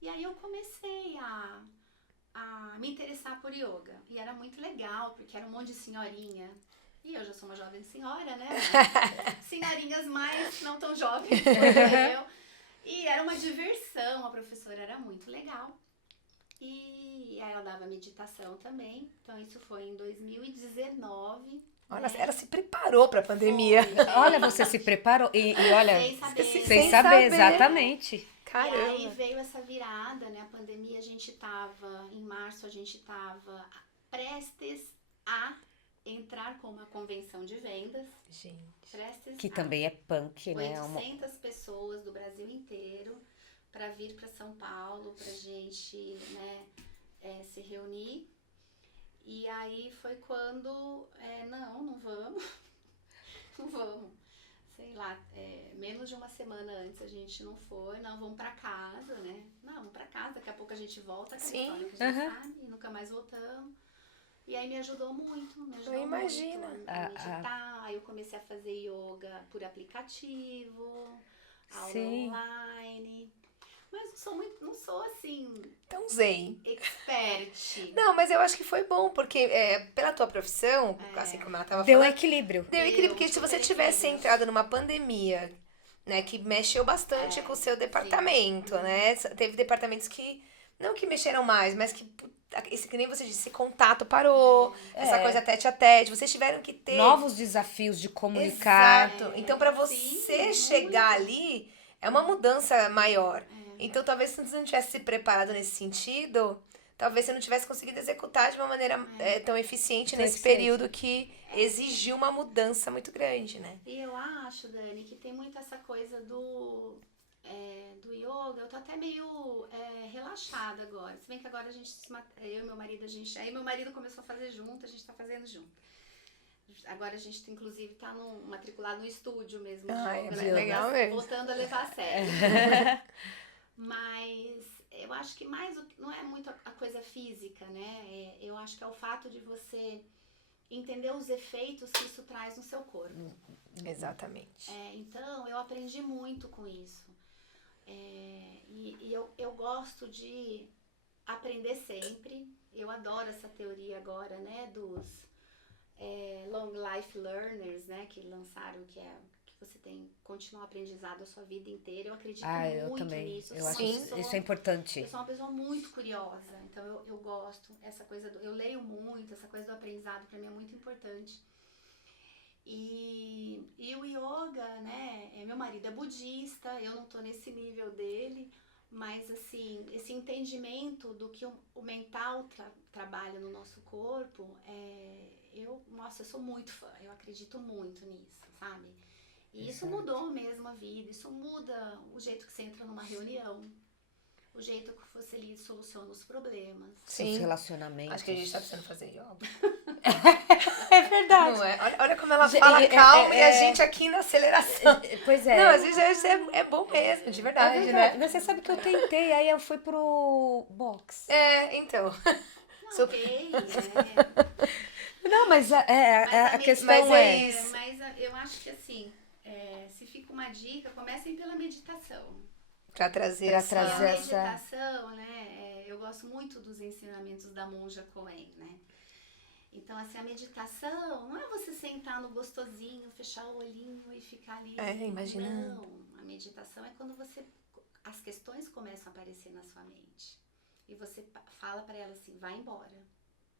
E aí eu comecei a me interessar por yoga. E era muito legal, porque era um monte de senhorinha. E eu já sou uma jovem senhora, né? Senhorinhas mais não tão jovens quanto eu. E era uma diversão, a professora era muito legal. E aí ela dava meditação também. Então isso foi em 2019. Olha, ela se preparou pra pandemia. Olha, você se preparou. E olha, sem saber, exatamente. Caramba. E aí veio essa virada, né? A pandemia, em março a gente tava prestes a entrar com uma convenção de vendas. Gente. Que também é punk, né? 800 pessoas do Brasil inteiro para vir para São Paulo, pra gente, né, se reunir. E aí foi quando, não vamos, não vamos. Sei lá, menos de uma semana antes a gente não foi, vamos pra casa, né? Não, vamos pra casa, daqui a pouco a gente volta, aquela história que a gente sabe, e nunca mais voltamos. E aí me ajudou muito, Eu imagino. a meditar. Aí eu comecei a fazer yoga por aplicativo, aula online. Mas não sou assim... Tão zen. Expert. Não, mas eu acho que foi bom, porque pela tua profissão, assim como ela tava Deu falando... equilíbrio. Deu equilíbrio, porque se você tivesse entrado numa pandemia, né, que mexeu bastante com o seu departamento, né? Teve departamentos que, não que mexeram mais, mas que nem você disse, esse contato parou, essa coisa tete a tete, vocês tiveram que ter... Novos desafios de comunicar. Exato. Então, pra você chegar ali... É uma mudança maior. Então, talvez se você não tivesse se preparado nesse sentido, talvez você não tivesse conseguido executar de uma maneira tão eficiente nesse período que exigiu uma mudança muito grande, né? E eu acho, Dani, que tem muito essa coisa do yoga. Eu tô até meio relaxada agora. Se bem que agora eu e meu marido, aí meu marido começou a fazer junto, a gente tá fazendo junto. Agora a gente, inclusive, tá matriculado no estúdio mesmo. É legal mesmo. Voltando a levar a sério. Mas eu acho que não é muito a coisa física, né? Eu acho que é o fato de você entender os efeitos que isso traz no seu corpo. Exatamente. Então, eu aprendi muito com isso. E eu gosto de aprender sempre. Eu adoro essa teoria agora, né? Dos Long Life Learners, né? Que lançaram, que você tem continuar aprendizado a sua vida inteira. Eu acredito muito também. nisso. Eu acho isso é importante. Eu sou uma pessoa muito curiosa, então eu gosto essa coisa eu leio muito, essa coisa do aprendizado para mim é muito importante. E o yoga, né? Meu marido é budista, eu não tô nesse nível dele, mas assim, esse entendimento do que o mental trabalha no nosso corpo, eu sou muito fã, eu acredito muito nisso, sabe? E isso mudou mesmo a vida, isso muda o jeito que você entra numa reunião, o jeito que você soluciona os problemas. Sim. Os relacionamentos. Acho que a gente tá precisando fazer yoga. É verdade. Não é? Olha como ela fala calma e a gente aqui na aceleração. Pois é. Não, às vezes é bom mesmo, de verdade, né? Você sabe que eu tentei, aí eu fui pro box. Então. Ok, Não, mas a questão Mas eu acho que assim, se fica uma dica, comecem pela meditação. Pra trazer a meditação, né? Eu gosto muito dos ensinamentos da Monja Coen, né? Então, assim, a meditação não é você sentar no gostosinho, fechar o olhinho e ficar ali. Imaginando. Não, a meditação é quando as questões começam a aparecer na sua mente. E você fala pra ela assim, vai embora.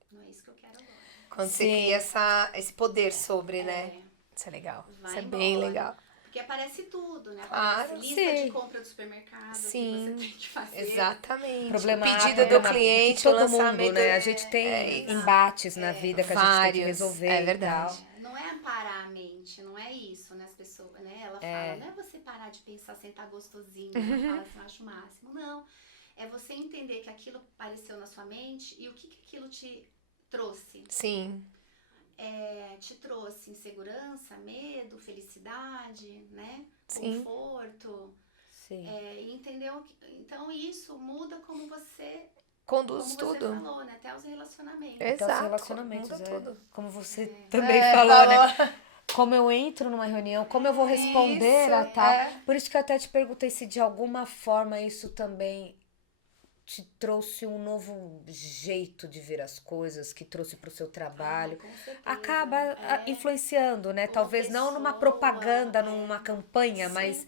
Não é isso que eu quero agora. Quando você cria esse poder sobre, né? Isso é legal. Isso é bem legal. Porque aparece tudo, né? Aparece lista de compra do supermercado que você tem que fazer. Exatamente. Problema pedido do cliente, todo o lançamento. Mundo, né? A gente tem embates na vida que a gente tem que resolver. É verdade. Não é parar a mente, não é isso, né? As pessoas, né? Ela fala, não é você parar de pensar, sentar gostosinho, fala assim, eu acho o máximo. Não. É você entender que aquilo apareceu na sua mente e o que aquilo te trouxe. Sim. Te trouxe insegurança, medo, felicidade, né? Sim. Conforto. Sim. Entendeu? Então isso muda como você conduz como tudo. Você falou, né? Até os relacionamentos. Exato. Até os relacionamentos, muda tudo. Como você também falou, né? Como eu entro numa reunião, como eu vou responder a tal. Por isso que eu até te perguntei se de alguma forma isso também te trouxe um novo jeito de ver as coisas, que trouxe para o seu trabalho. Com certeza. Acaba influenciando, né? Talvez não numa propaganda, numa campanha, mas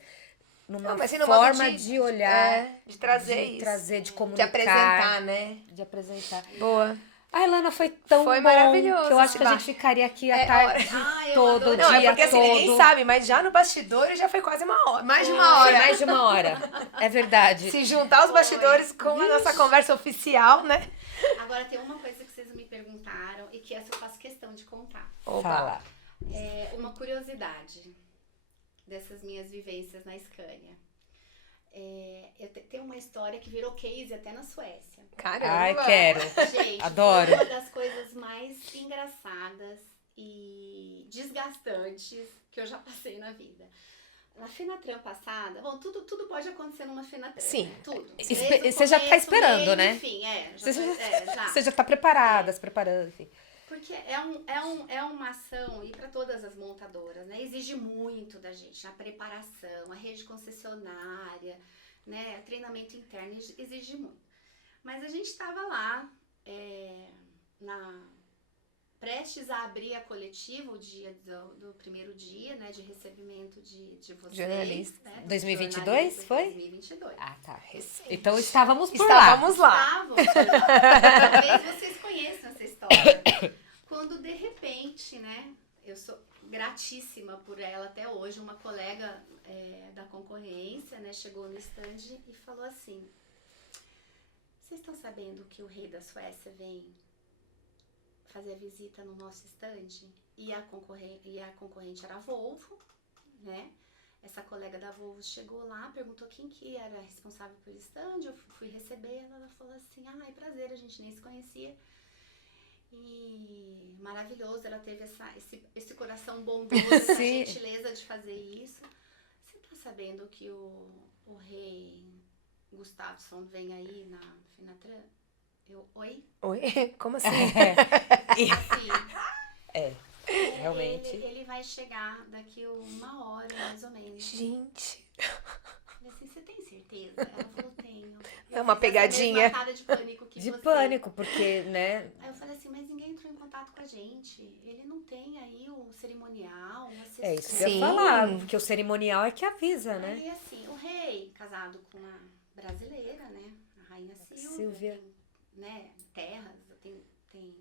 numa forma de olhar. De trazer isso. De trazer, de comunicar. De apresentar, né? De apresentar. Boa. A Ilana foi tão bom maravilhoso que eu acho que a gente ficaria aqui a tarde todo, o dia todo. Não, é porque assim, ninguém sabe, mas já no bastidores já foi quase uma hora. Mais de uma hora. Mais de uma hora. É verdade. Se juntar os bastidores com a nossa conversa oficial, né? Agora tem uma coisa que vocês me perguntaram e que essa eu faço questão de contar. Fala. Uma curiosidade dessas minhas vivências na Scania. Eu tenho uma história que virou case até na Suécia. Caramba! Ai, quero. Gente, adoro. Foi uma das coisas mais engraçadas e desgastantes que eu já passei na vida. Na Fenatran passada, bom, tudo pode acontecer numa Fenatran. Sim. Né? Tudo. Você já tá esperando, né? Enfim, já. Você já tá preparada, se preparando, enfim. Porque é uma ação, e para todas as montadoras, né? Exige muito da gente, a preparação, a rede concessionária, né? Treinamento interno, exige muito. Mas a gente estava lá, prestes a abrir a coletiva, o dia do primeiro dia, né? De recebimento de vocês. Jornalista. Né, 2022, foi? 2022. Ah, tá. Recente. Então estávamos lá. Estávamos lá. Talvez vocês conheçam essa história. Quando de repente, né? gratíssima por ela até hoje. Uma colega da concorrência, né, chegou no stand e falou assim: vocês estão sabendo que o rei da Suécia vem fazer a visita no nosso stand? E a concorrente era a Volvo, né? Essa colega da Volvo chegou lá, perguntou quem que era responsável pelo stand, eu fui receber, ela falou assim: ai, prazer, a gente nem se conhecia. E maravilhoso, ela teve esse coração bondoso, essa gentileza de fazer isso. Você tá sabendo que o rei Gustafsson vem aí na Fenatran? Oi? Oi? Como assim? Assim, realmente. Ele vai chegar daqui 1 hora, mais ou menos. Gente. Eu falei assim, você tem certeza? Ela falou, tenho. É uma pegadinha. Cara de pânico que De você. pânico, porque, né? Aí eu falei assim, mas ninguém entrou em contato com a gente. Ele não tem aí o cerimonial, o assessor. É isso que eu ia falar, porque o cerimonial é que avisa, né? Aí assim, o rei, casado com uma brasileira, né? A rainha Silvia. Tem, né, terras, tem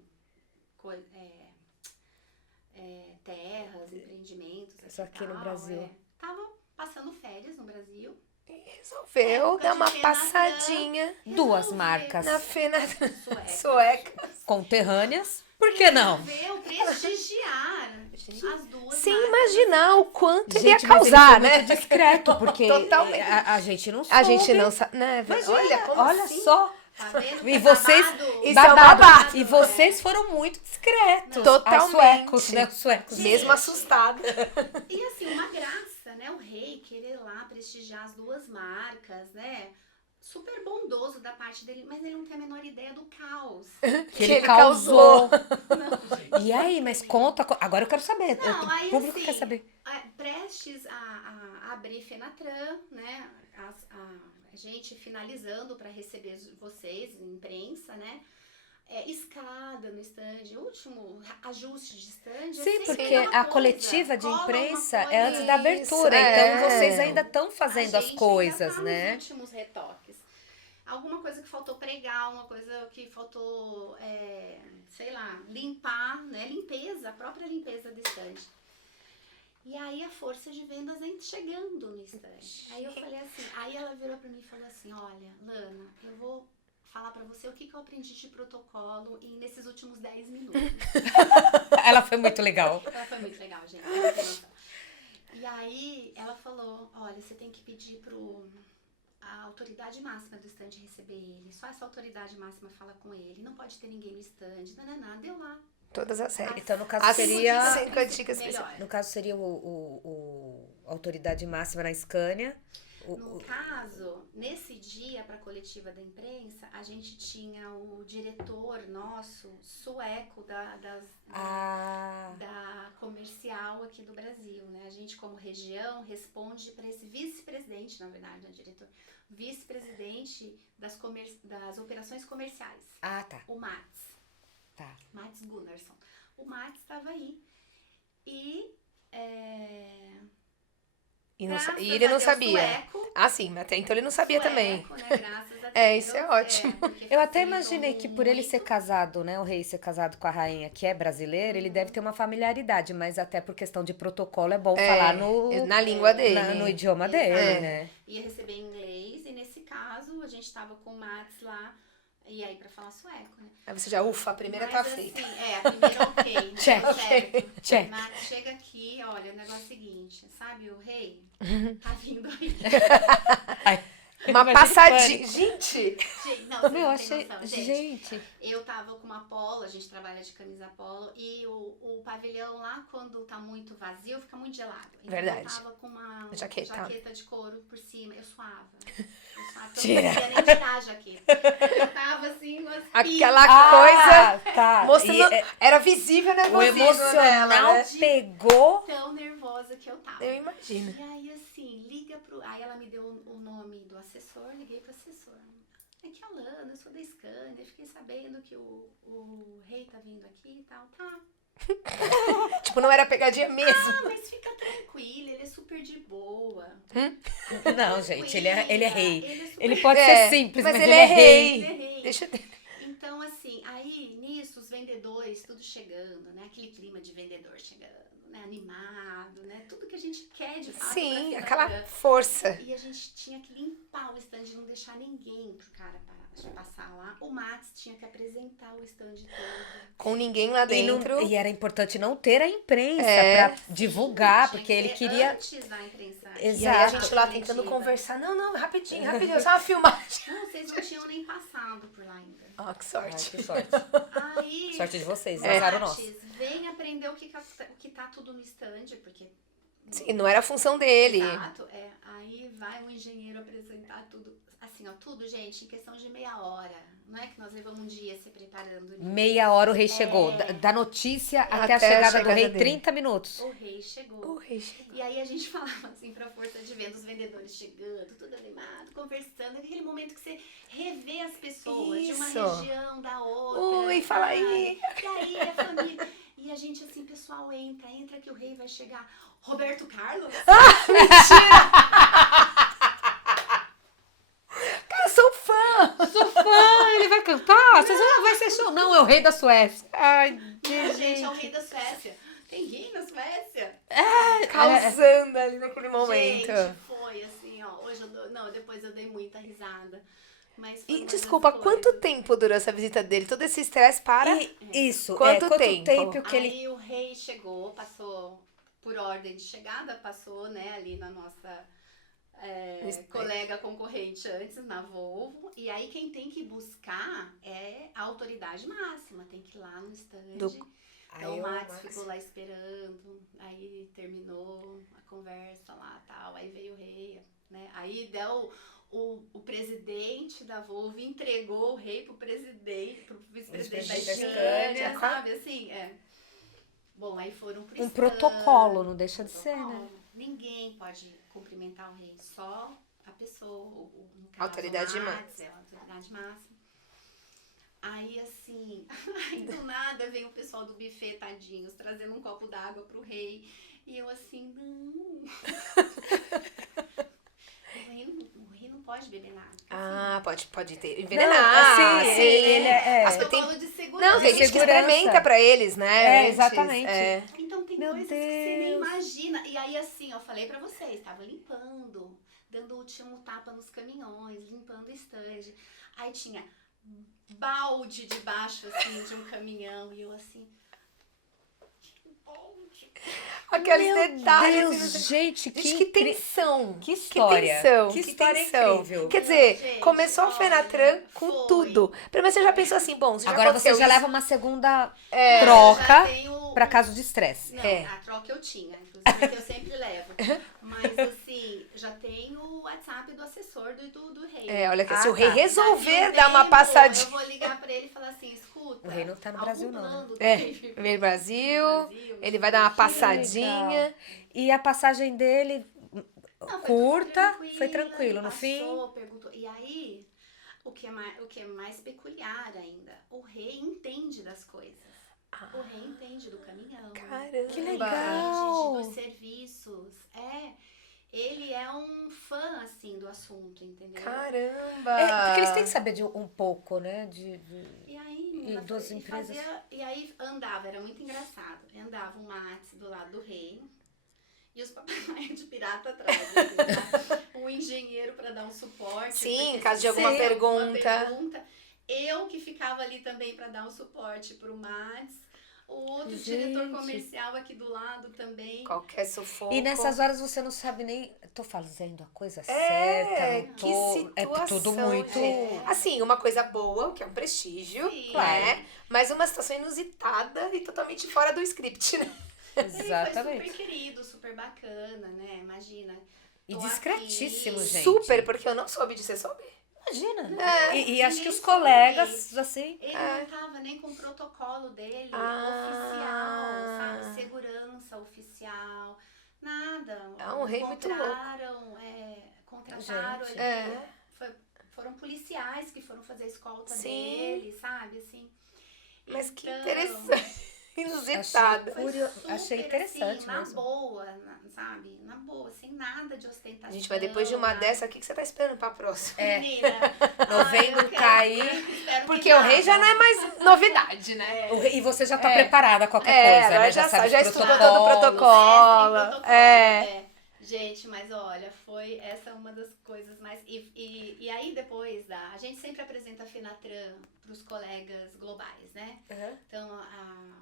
terras, empreendimentos. Isso aqui no Brasil. Tava passando férias no Brasil. Resolveu dar uma passadinha. 2 marcas. Na Fenatran. Sueca. Conterrâneas. Por que não? Resolveu prestigiar as duas Sem marcas. imaginar o quanto ele ia Mas ele causar, foi né? muito discreto, porque Totalmente. a gente não sabe. A gente não sabe, né? Imagina, Olha, como olha assim? só. Tá vendo? Que E é vocês, babado? Isso é um babado. E vocês foram muito discretos. Totalmente. Os suecos, né? Os suecos. Mesmo assustada. E assim, uma graça, né? O rei querer lá prestigiar as duas marcas, né? Super bondoso da parte dele, mas ele não tem a menor ideia do caos. Que ele causou. E aí, mas conta. Agora eu quero saber. Não, O aí, público assim, quer saber. Prestes a abrir Fenatran, né? A gente finalizando para receber vocês, imprensa, né? Escada no stand, último ajuste de stand. Sim, porque aquela a coisa, coletiva de cola uma imprensa coisa. é antes da abertura. Isso, Então vocês ainda estão fazendo A as gente coisas, ainda tá né? nos últimos retoques. Alguma coisa que faltou pregar, uma coisa que faltou, sei lá, limpar, né? Limpeza, a própria limpeza do stand. E aí a força de vendas ainda chegando no stand. Aí eu falei assim, aí ela virou pra mim e falou assim, olha, Lana, eu vou falar pra você o que eu aprendi de protocolo nesses últimos 10 minutos. Ela foi muito legal. Ela foi muito legal, gente. Ela tem noção. E aí ela falou, olha, você tem que pedir a autoridade máxima do stand receber ele. Só essa autoridade máxima fala com ele. Não pode ter ninguém no stand. Não, deu lá. Todas as regras. Então, no caso, As seria. 5 dicas melhor. No caso, seria a autoridade máxima na Scania. No caso, nesse dia, para a coletiva da imprensa, a gente tinha o diretor nosso, sueco, da comercial aqui do Brasil, né? A gente, como região, responde para esse vice-presidente, na verdade, né, diretor? Vice-presidente das operações comerciais. Ah, tá. O Mats. Tá. Mats Gunnarsson. O Mats estava aí. E E ele não sabia. Sueco, Ah, sim, mas até então ele não sabia também. Né? Graças a Deus. Isso é ótimo. Eu até imaginei que por ele ser casado, né, o rei ser casado com a rainha, que é brasileira, ele deve ter uma familiaridade, mas até por questão de protocolo é bom falar na língua dele. no idioma dele, né? Ia receber em inglês, e nesse caso a gente tava com o Mats lá, e aí pra falar sueco, né? Aí você já, ufa, a primeira tá feita. Assim, a primeira ok, né? Certo. Check. Mats, chega aqui, olha, o negócio é o seguinte, sabe, o rei tá vindo aí. Uma passadinha. Gente! Não, você Meu, não achei. tem noção, Gente. Eu tava com uma polo, a gente trabalha de camisa polo, e o pavilhão lá, quando tá muito vazio, fica muito gelado. Então Verdade. eu tava com uma Jaqueta de couro por cima, eu suava. Tira. Eu não conseguia nem tirar a jaqueta. Eu tava assim, umas Aquela coisa tá. mostrando. Era visível o O nervosismo emocional dela, né? pegou. tão nervosa que eu tava. Eu imagino. E aí, assim, liga pro... Aí ela me deu o nome do assessor, liguei pro assessor. É que a Lana, eu sou da Scania, fiquei sabendo que o rei tá vindo aqui e tal. Tá. Tipo, não era pegadinha mesmo. Ah, mas fica tranquila, ele é super de boa. Não, gente, ele é rei. Ele é super... Ele pode ser simples, mas ele é é rei. Ele é rei. Deixa eu... Então, assim, aí nisso os vendedores tudo chegando, né? Aquele clima de vendedor chegando, né, animado, né? Tudo que a gente quer de fato. Sim, pra aquela Instagram. força. E a gente tinha que limpar o stand, não deixar ninguém pro cara passar lá. O Max tinha que apresentar o stand todo. Com ninguém lá dentro. E era importante não ter a imprensa É. pra divulgar, Tinha porque que ele ser queria... antes da imprensa. Exato. E aí a gente lá Coletiva. tentando conversar. Não, rapidinho, só uma filmagem. Não, vocês não tinham nem passado por lá ainda. Ó, que Ai, sorte. que sorte. Aí, Sorte de vocês, É. azar o nosso. Max, vem aprender o que tá tudo no stand, porque... Sim, não era a função dele. Exato, aí vai um engenheiro apresentar tudo, assim, ó, tudo, gente, em questão de meia hora. Não é que nós levamos um dia se preparando nisso. Meia hora o rei chegou. Da notícia até a Até a chegada do chegada rei, dele. 30 minutos. O rei chegou. O rei chegou. E aí a gente falava assim pra força de venda, os vendedores chegando, tudo animado, conversando, aquele momento que você revê as pessoas de uma Isso. região, da outra. Ui, fala sabe? aí. E aí, a família. E a gente assim, pessoal, entra que o rei vai chegar. Roberto Carlos? Cara, sou fã. Sou fã, ele vai cantar? Vocês não vai ser show. Não, é o rei da Suécia. Ai, Gente, é o rei da Suécia. Tem rei na Suécia? Causando ali naquele momento. Gente, foi assim, ó. Hoje depois eu dei muita risada. Mas foi E uma das desculpa, coisas. quanto tempo durou essa visita dele? Todo esse estresse para? Isso, Quanto quanto tempo? tempo que ele... Aí o rei chegou, passou por ordem de chegada, passou, né, ali na nossa colega concorrente antes, na Volvo. E aí quem tem que buscar é a autoridade máxima, tem que ir lá no stand. Então Aí o o Max Max- ficou lá esperando, aí terminou a conversa lá e tal, aí veio o rei, né? Aí deu o presidente da Volvo entregou o rei pro presidente, pro vice-presidente da Vice-presidente da Scania, Scania. sabe, assim, Bom, aí foram pro Um stand, protocolo, não deixa de ser, né? protocolo. Ninguém pode cumprimentar o rei, só a pessoa, no caso, Autoridade o Max, máxima. é a autoridade máxima. Aí, assim, aí do nada vem o pessoal do buffet, tadinhos, trazendo um copo d'água pro rei. E eu assim, não. O rei não pode beber nada. Ah, pode ter. Não, Envenenar. assim, sim. ele As Eu tem- falo de segurança. Não, tem gente que segurança. experimenta pra eles, né? É, antes. exatamente. É. Então tem Meu coisas que você nem Deus. imagina. E aí, assim, eu falei pra vocês, tava limpando, dando o último tapa nos caminhões, limpando o stand. Aí tinha balde debaixo, assim, de um caminhão. E eu assim, balde. Aqueles Meu detalhes. Deus, assim, gente, Gente, que que incri- tensão. Que história. tensão. Que Que história tensão. incrível. Quer dizer, Gente, começou a Fenatran com foi. tudo. Primeiro você já pensou assim, bom, se já Agora você aconteceu já isso, leva uma segunda Já troca tenho pra caso de estresse. Não, É. a troca eu tinha, inclusive, que eu sempre levo. Mas, assim, já tenho o WhatsApp do assessor do rei. olha que se Ah, o rei tá. resolver Daqui um dar uma tempo, passadinha. Eu vou ligar pra ele e falar assim, escuta. O rei não tá no algum Brasil, não, né? plano do É, rei vem no Brasil, Brasil, ele vai dar uma que passadinha. legal. E a passagem dele, Não, foi curta, tudo foi tranquilo. No passou, fim, perguntou. E aí, o que é mais peculiar ainda, o rei entende das coisas. O rei entende do caminhão. Caramba. Que Entende legal. dos serviços. Ele é um fã, assim, do assunto, entendeu? Caramba. porque eles têm que saber de um pouco, né? E aí, E menina, duas empresas. e aí andava, era muito engraçado. Andava o Max do lado do rei e os papagaios de pirata atrás. Assim, tá? O engenheiro para dar um suporte. Sim, porque em caso de se alguma tiver pergunta. Eu que ficava ali também para dar um suporte pro Max. O outro Gente. diretor comercial aqui do lado também. Qualquer sufoco. E nessas horas você não sabe nem. Tô fazendo a coisa certa, não que tô. É tudo situação, muito. gente. Assim, uma coisa boa, que é um prestígio, Sim. né? Mas uma situação inusitada e totalmente fora do script, né? Ele foi Exatamente. super querido, super bacana, né? Imagina. E tô discretíssimo, aqui. gente. Super, porque eu não soube de você soube. Imagina. É. E acho que Ninguém os colegas, assim. Ele não tava nem com o protocolo dele Ah. oficial, sabe? Segurança oficial, nada. É um rei muito Contrataram Gente. ele. Foram policiais que foram fazer a escolta Sim. dele, sabe? Assim. Mas que Então, interessante. Inusitada. foi Achei super, interessante assim, na mesmo. boa, sabe? Na boa, sem nada de ostentação. Gente, mas depois de uma nada. dessa, o que você tá esperando pra próxima? É. Menina, Novembro eu quero- cair. espero que Porque porque o rei já não é mais novidade, né? E você já tá preparada a qualquer coisa, agora né? já sabe já os estudou todo o protocolos. protocolo. Gente, mas olha, foi essa uma das coisas mais... E aí depois a gente sempre apresenta a Fenatran para os colegas globais, né? Então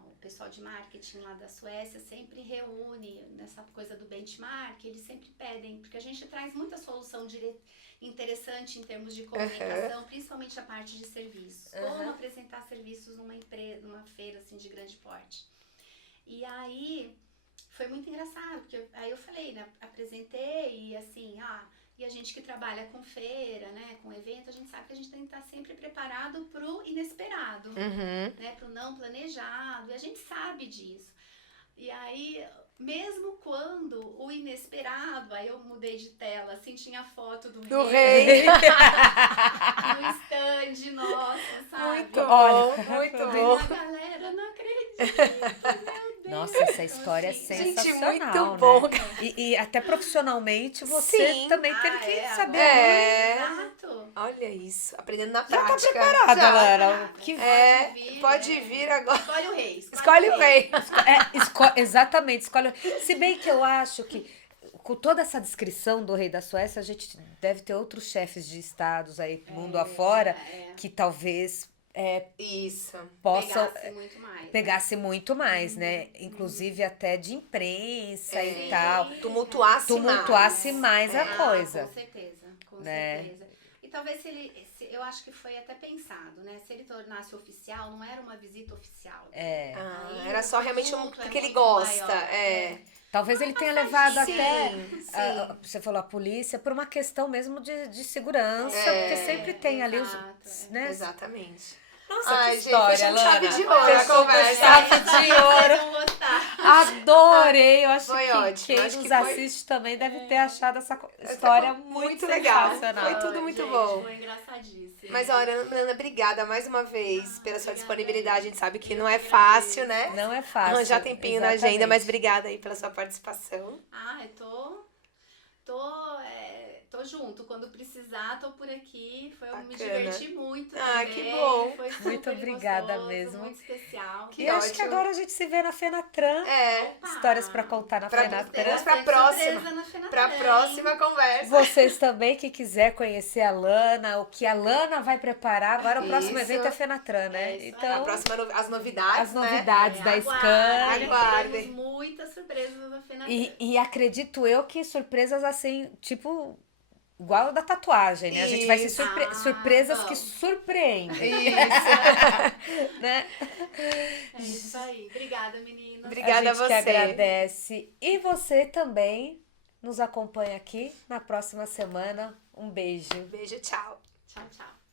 o pessoal de marketing lá da Suécia sempre reúne nessa coisa do benchmark, eles sempre pedem, porque a gente traz muita solução interessante em termos de comunicação, principalmente a parte de serviços. Como apresentar serviços numa feira assim, de grande porte. E aí... Foi muito engraçado, porque aí eu falei, né, apresentei e assim, e a gente que trabalha com feira, né, com evento, a gente sabe que a gente tem que estar sempre preparado pro inesperado, né, pro não planejado, e a gente sabe disso. E aí, mesmo quando o inesperado, aí eu mudei de tela, assim, tinha a foto do rei. No stand, nossa, sabe? Muito bom, muito bom. A galera, não acredito, meu Deus. Nossa, essa história é sensacional, gente, muito bom. Né? E até profissionalmente você também teve que saber. Exato. Olha isso, aprendendo na Já prática. tá preparada, Lana. Pode vir agora. Escolhe o rei. Escolhe o rei. Exatamente, escolhe. Se bem que eu acho que com toda essa descrição do rei da Suécia, a gente deve ter outros chefes de estados aí, mundo afora, que talvez possam pegasse muito mais, né? Inclusive até de imprensa e tal. Tumultuasse mais a coisa. Com certeza, com certeza. E talvez eu acho que foi até pensado, né? Se ele tornasse oficial, não era uma visita oficial. Era só realmente porque ele gosta. Talvez ele tenha levado até, você falou, a polícia, por uma questão mesmo de segurança, porque sempre tem ali os... Né? Exatamente. Nossa, que gente, história, Lana. Chave de ouro a conversa. Chave de ouro. Adorei. Eu acho foi que ótimo. quem nos assiste também deve ter achado essa história muito legal. sensacional. Foi tudo muito bom. Foi engraçadíssimo. Mas, olha, Ana, obrigada mais uma vez pela sua disponibilidade. A gente sabe que não é fácil, né? Não é fácil. Arranjar tempinho na agenda, mas obrigada aí pela sua participação. Tô junto. Quando precisar, tô por aqui. Me diverti muito também. Que bom. Foi super muito obrigada gostoso, mesmo. Muito especial. E acho que agora a gente se vê na Fenatran. Histórias pra contar na Fenatran. Vamos pra próxima conversa. Vocês também que quiser conhecer a Lana, o que a Lana vai preparar. Agora o próximo evento é Fenatran, né? Então, a próxima, as novidades, as novidades da Scania. Aguardem. Muitas surpresas da Fenatran. E acredito eu que surpresas assim, tipo... Igual da tatuagem, né? A gente vai ser surpresas que surpreendem. Isso. Né? É isso aí. Obrigada, meninas. Obrigada a você. A gente que agradece. E você também nos acompanha aqui na próxima semana. Um beijo. Beijo, tchau. Tchau, tchau.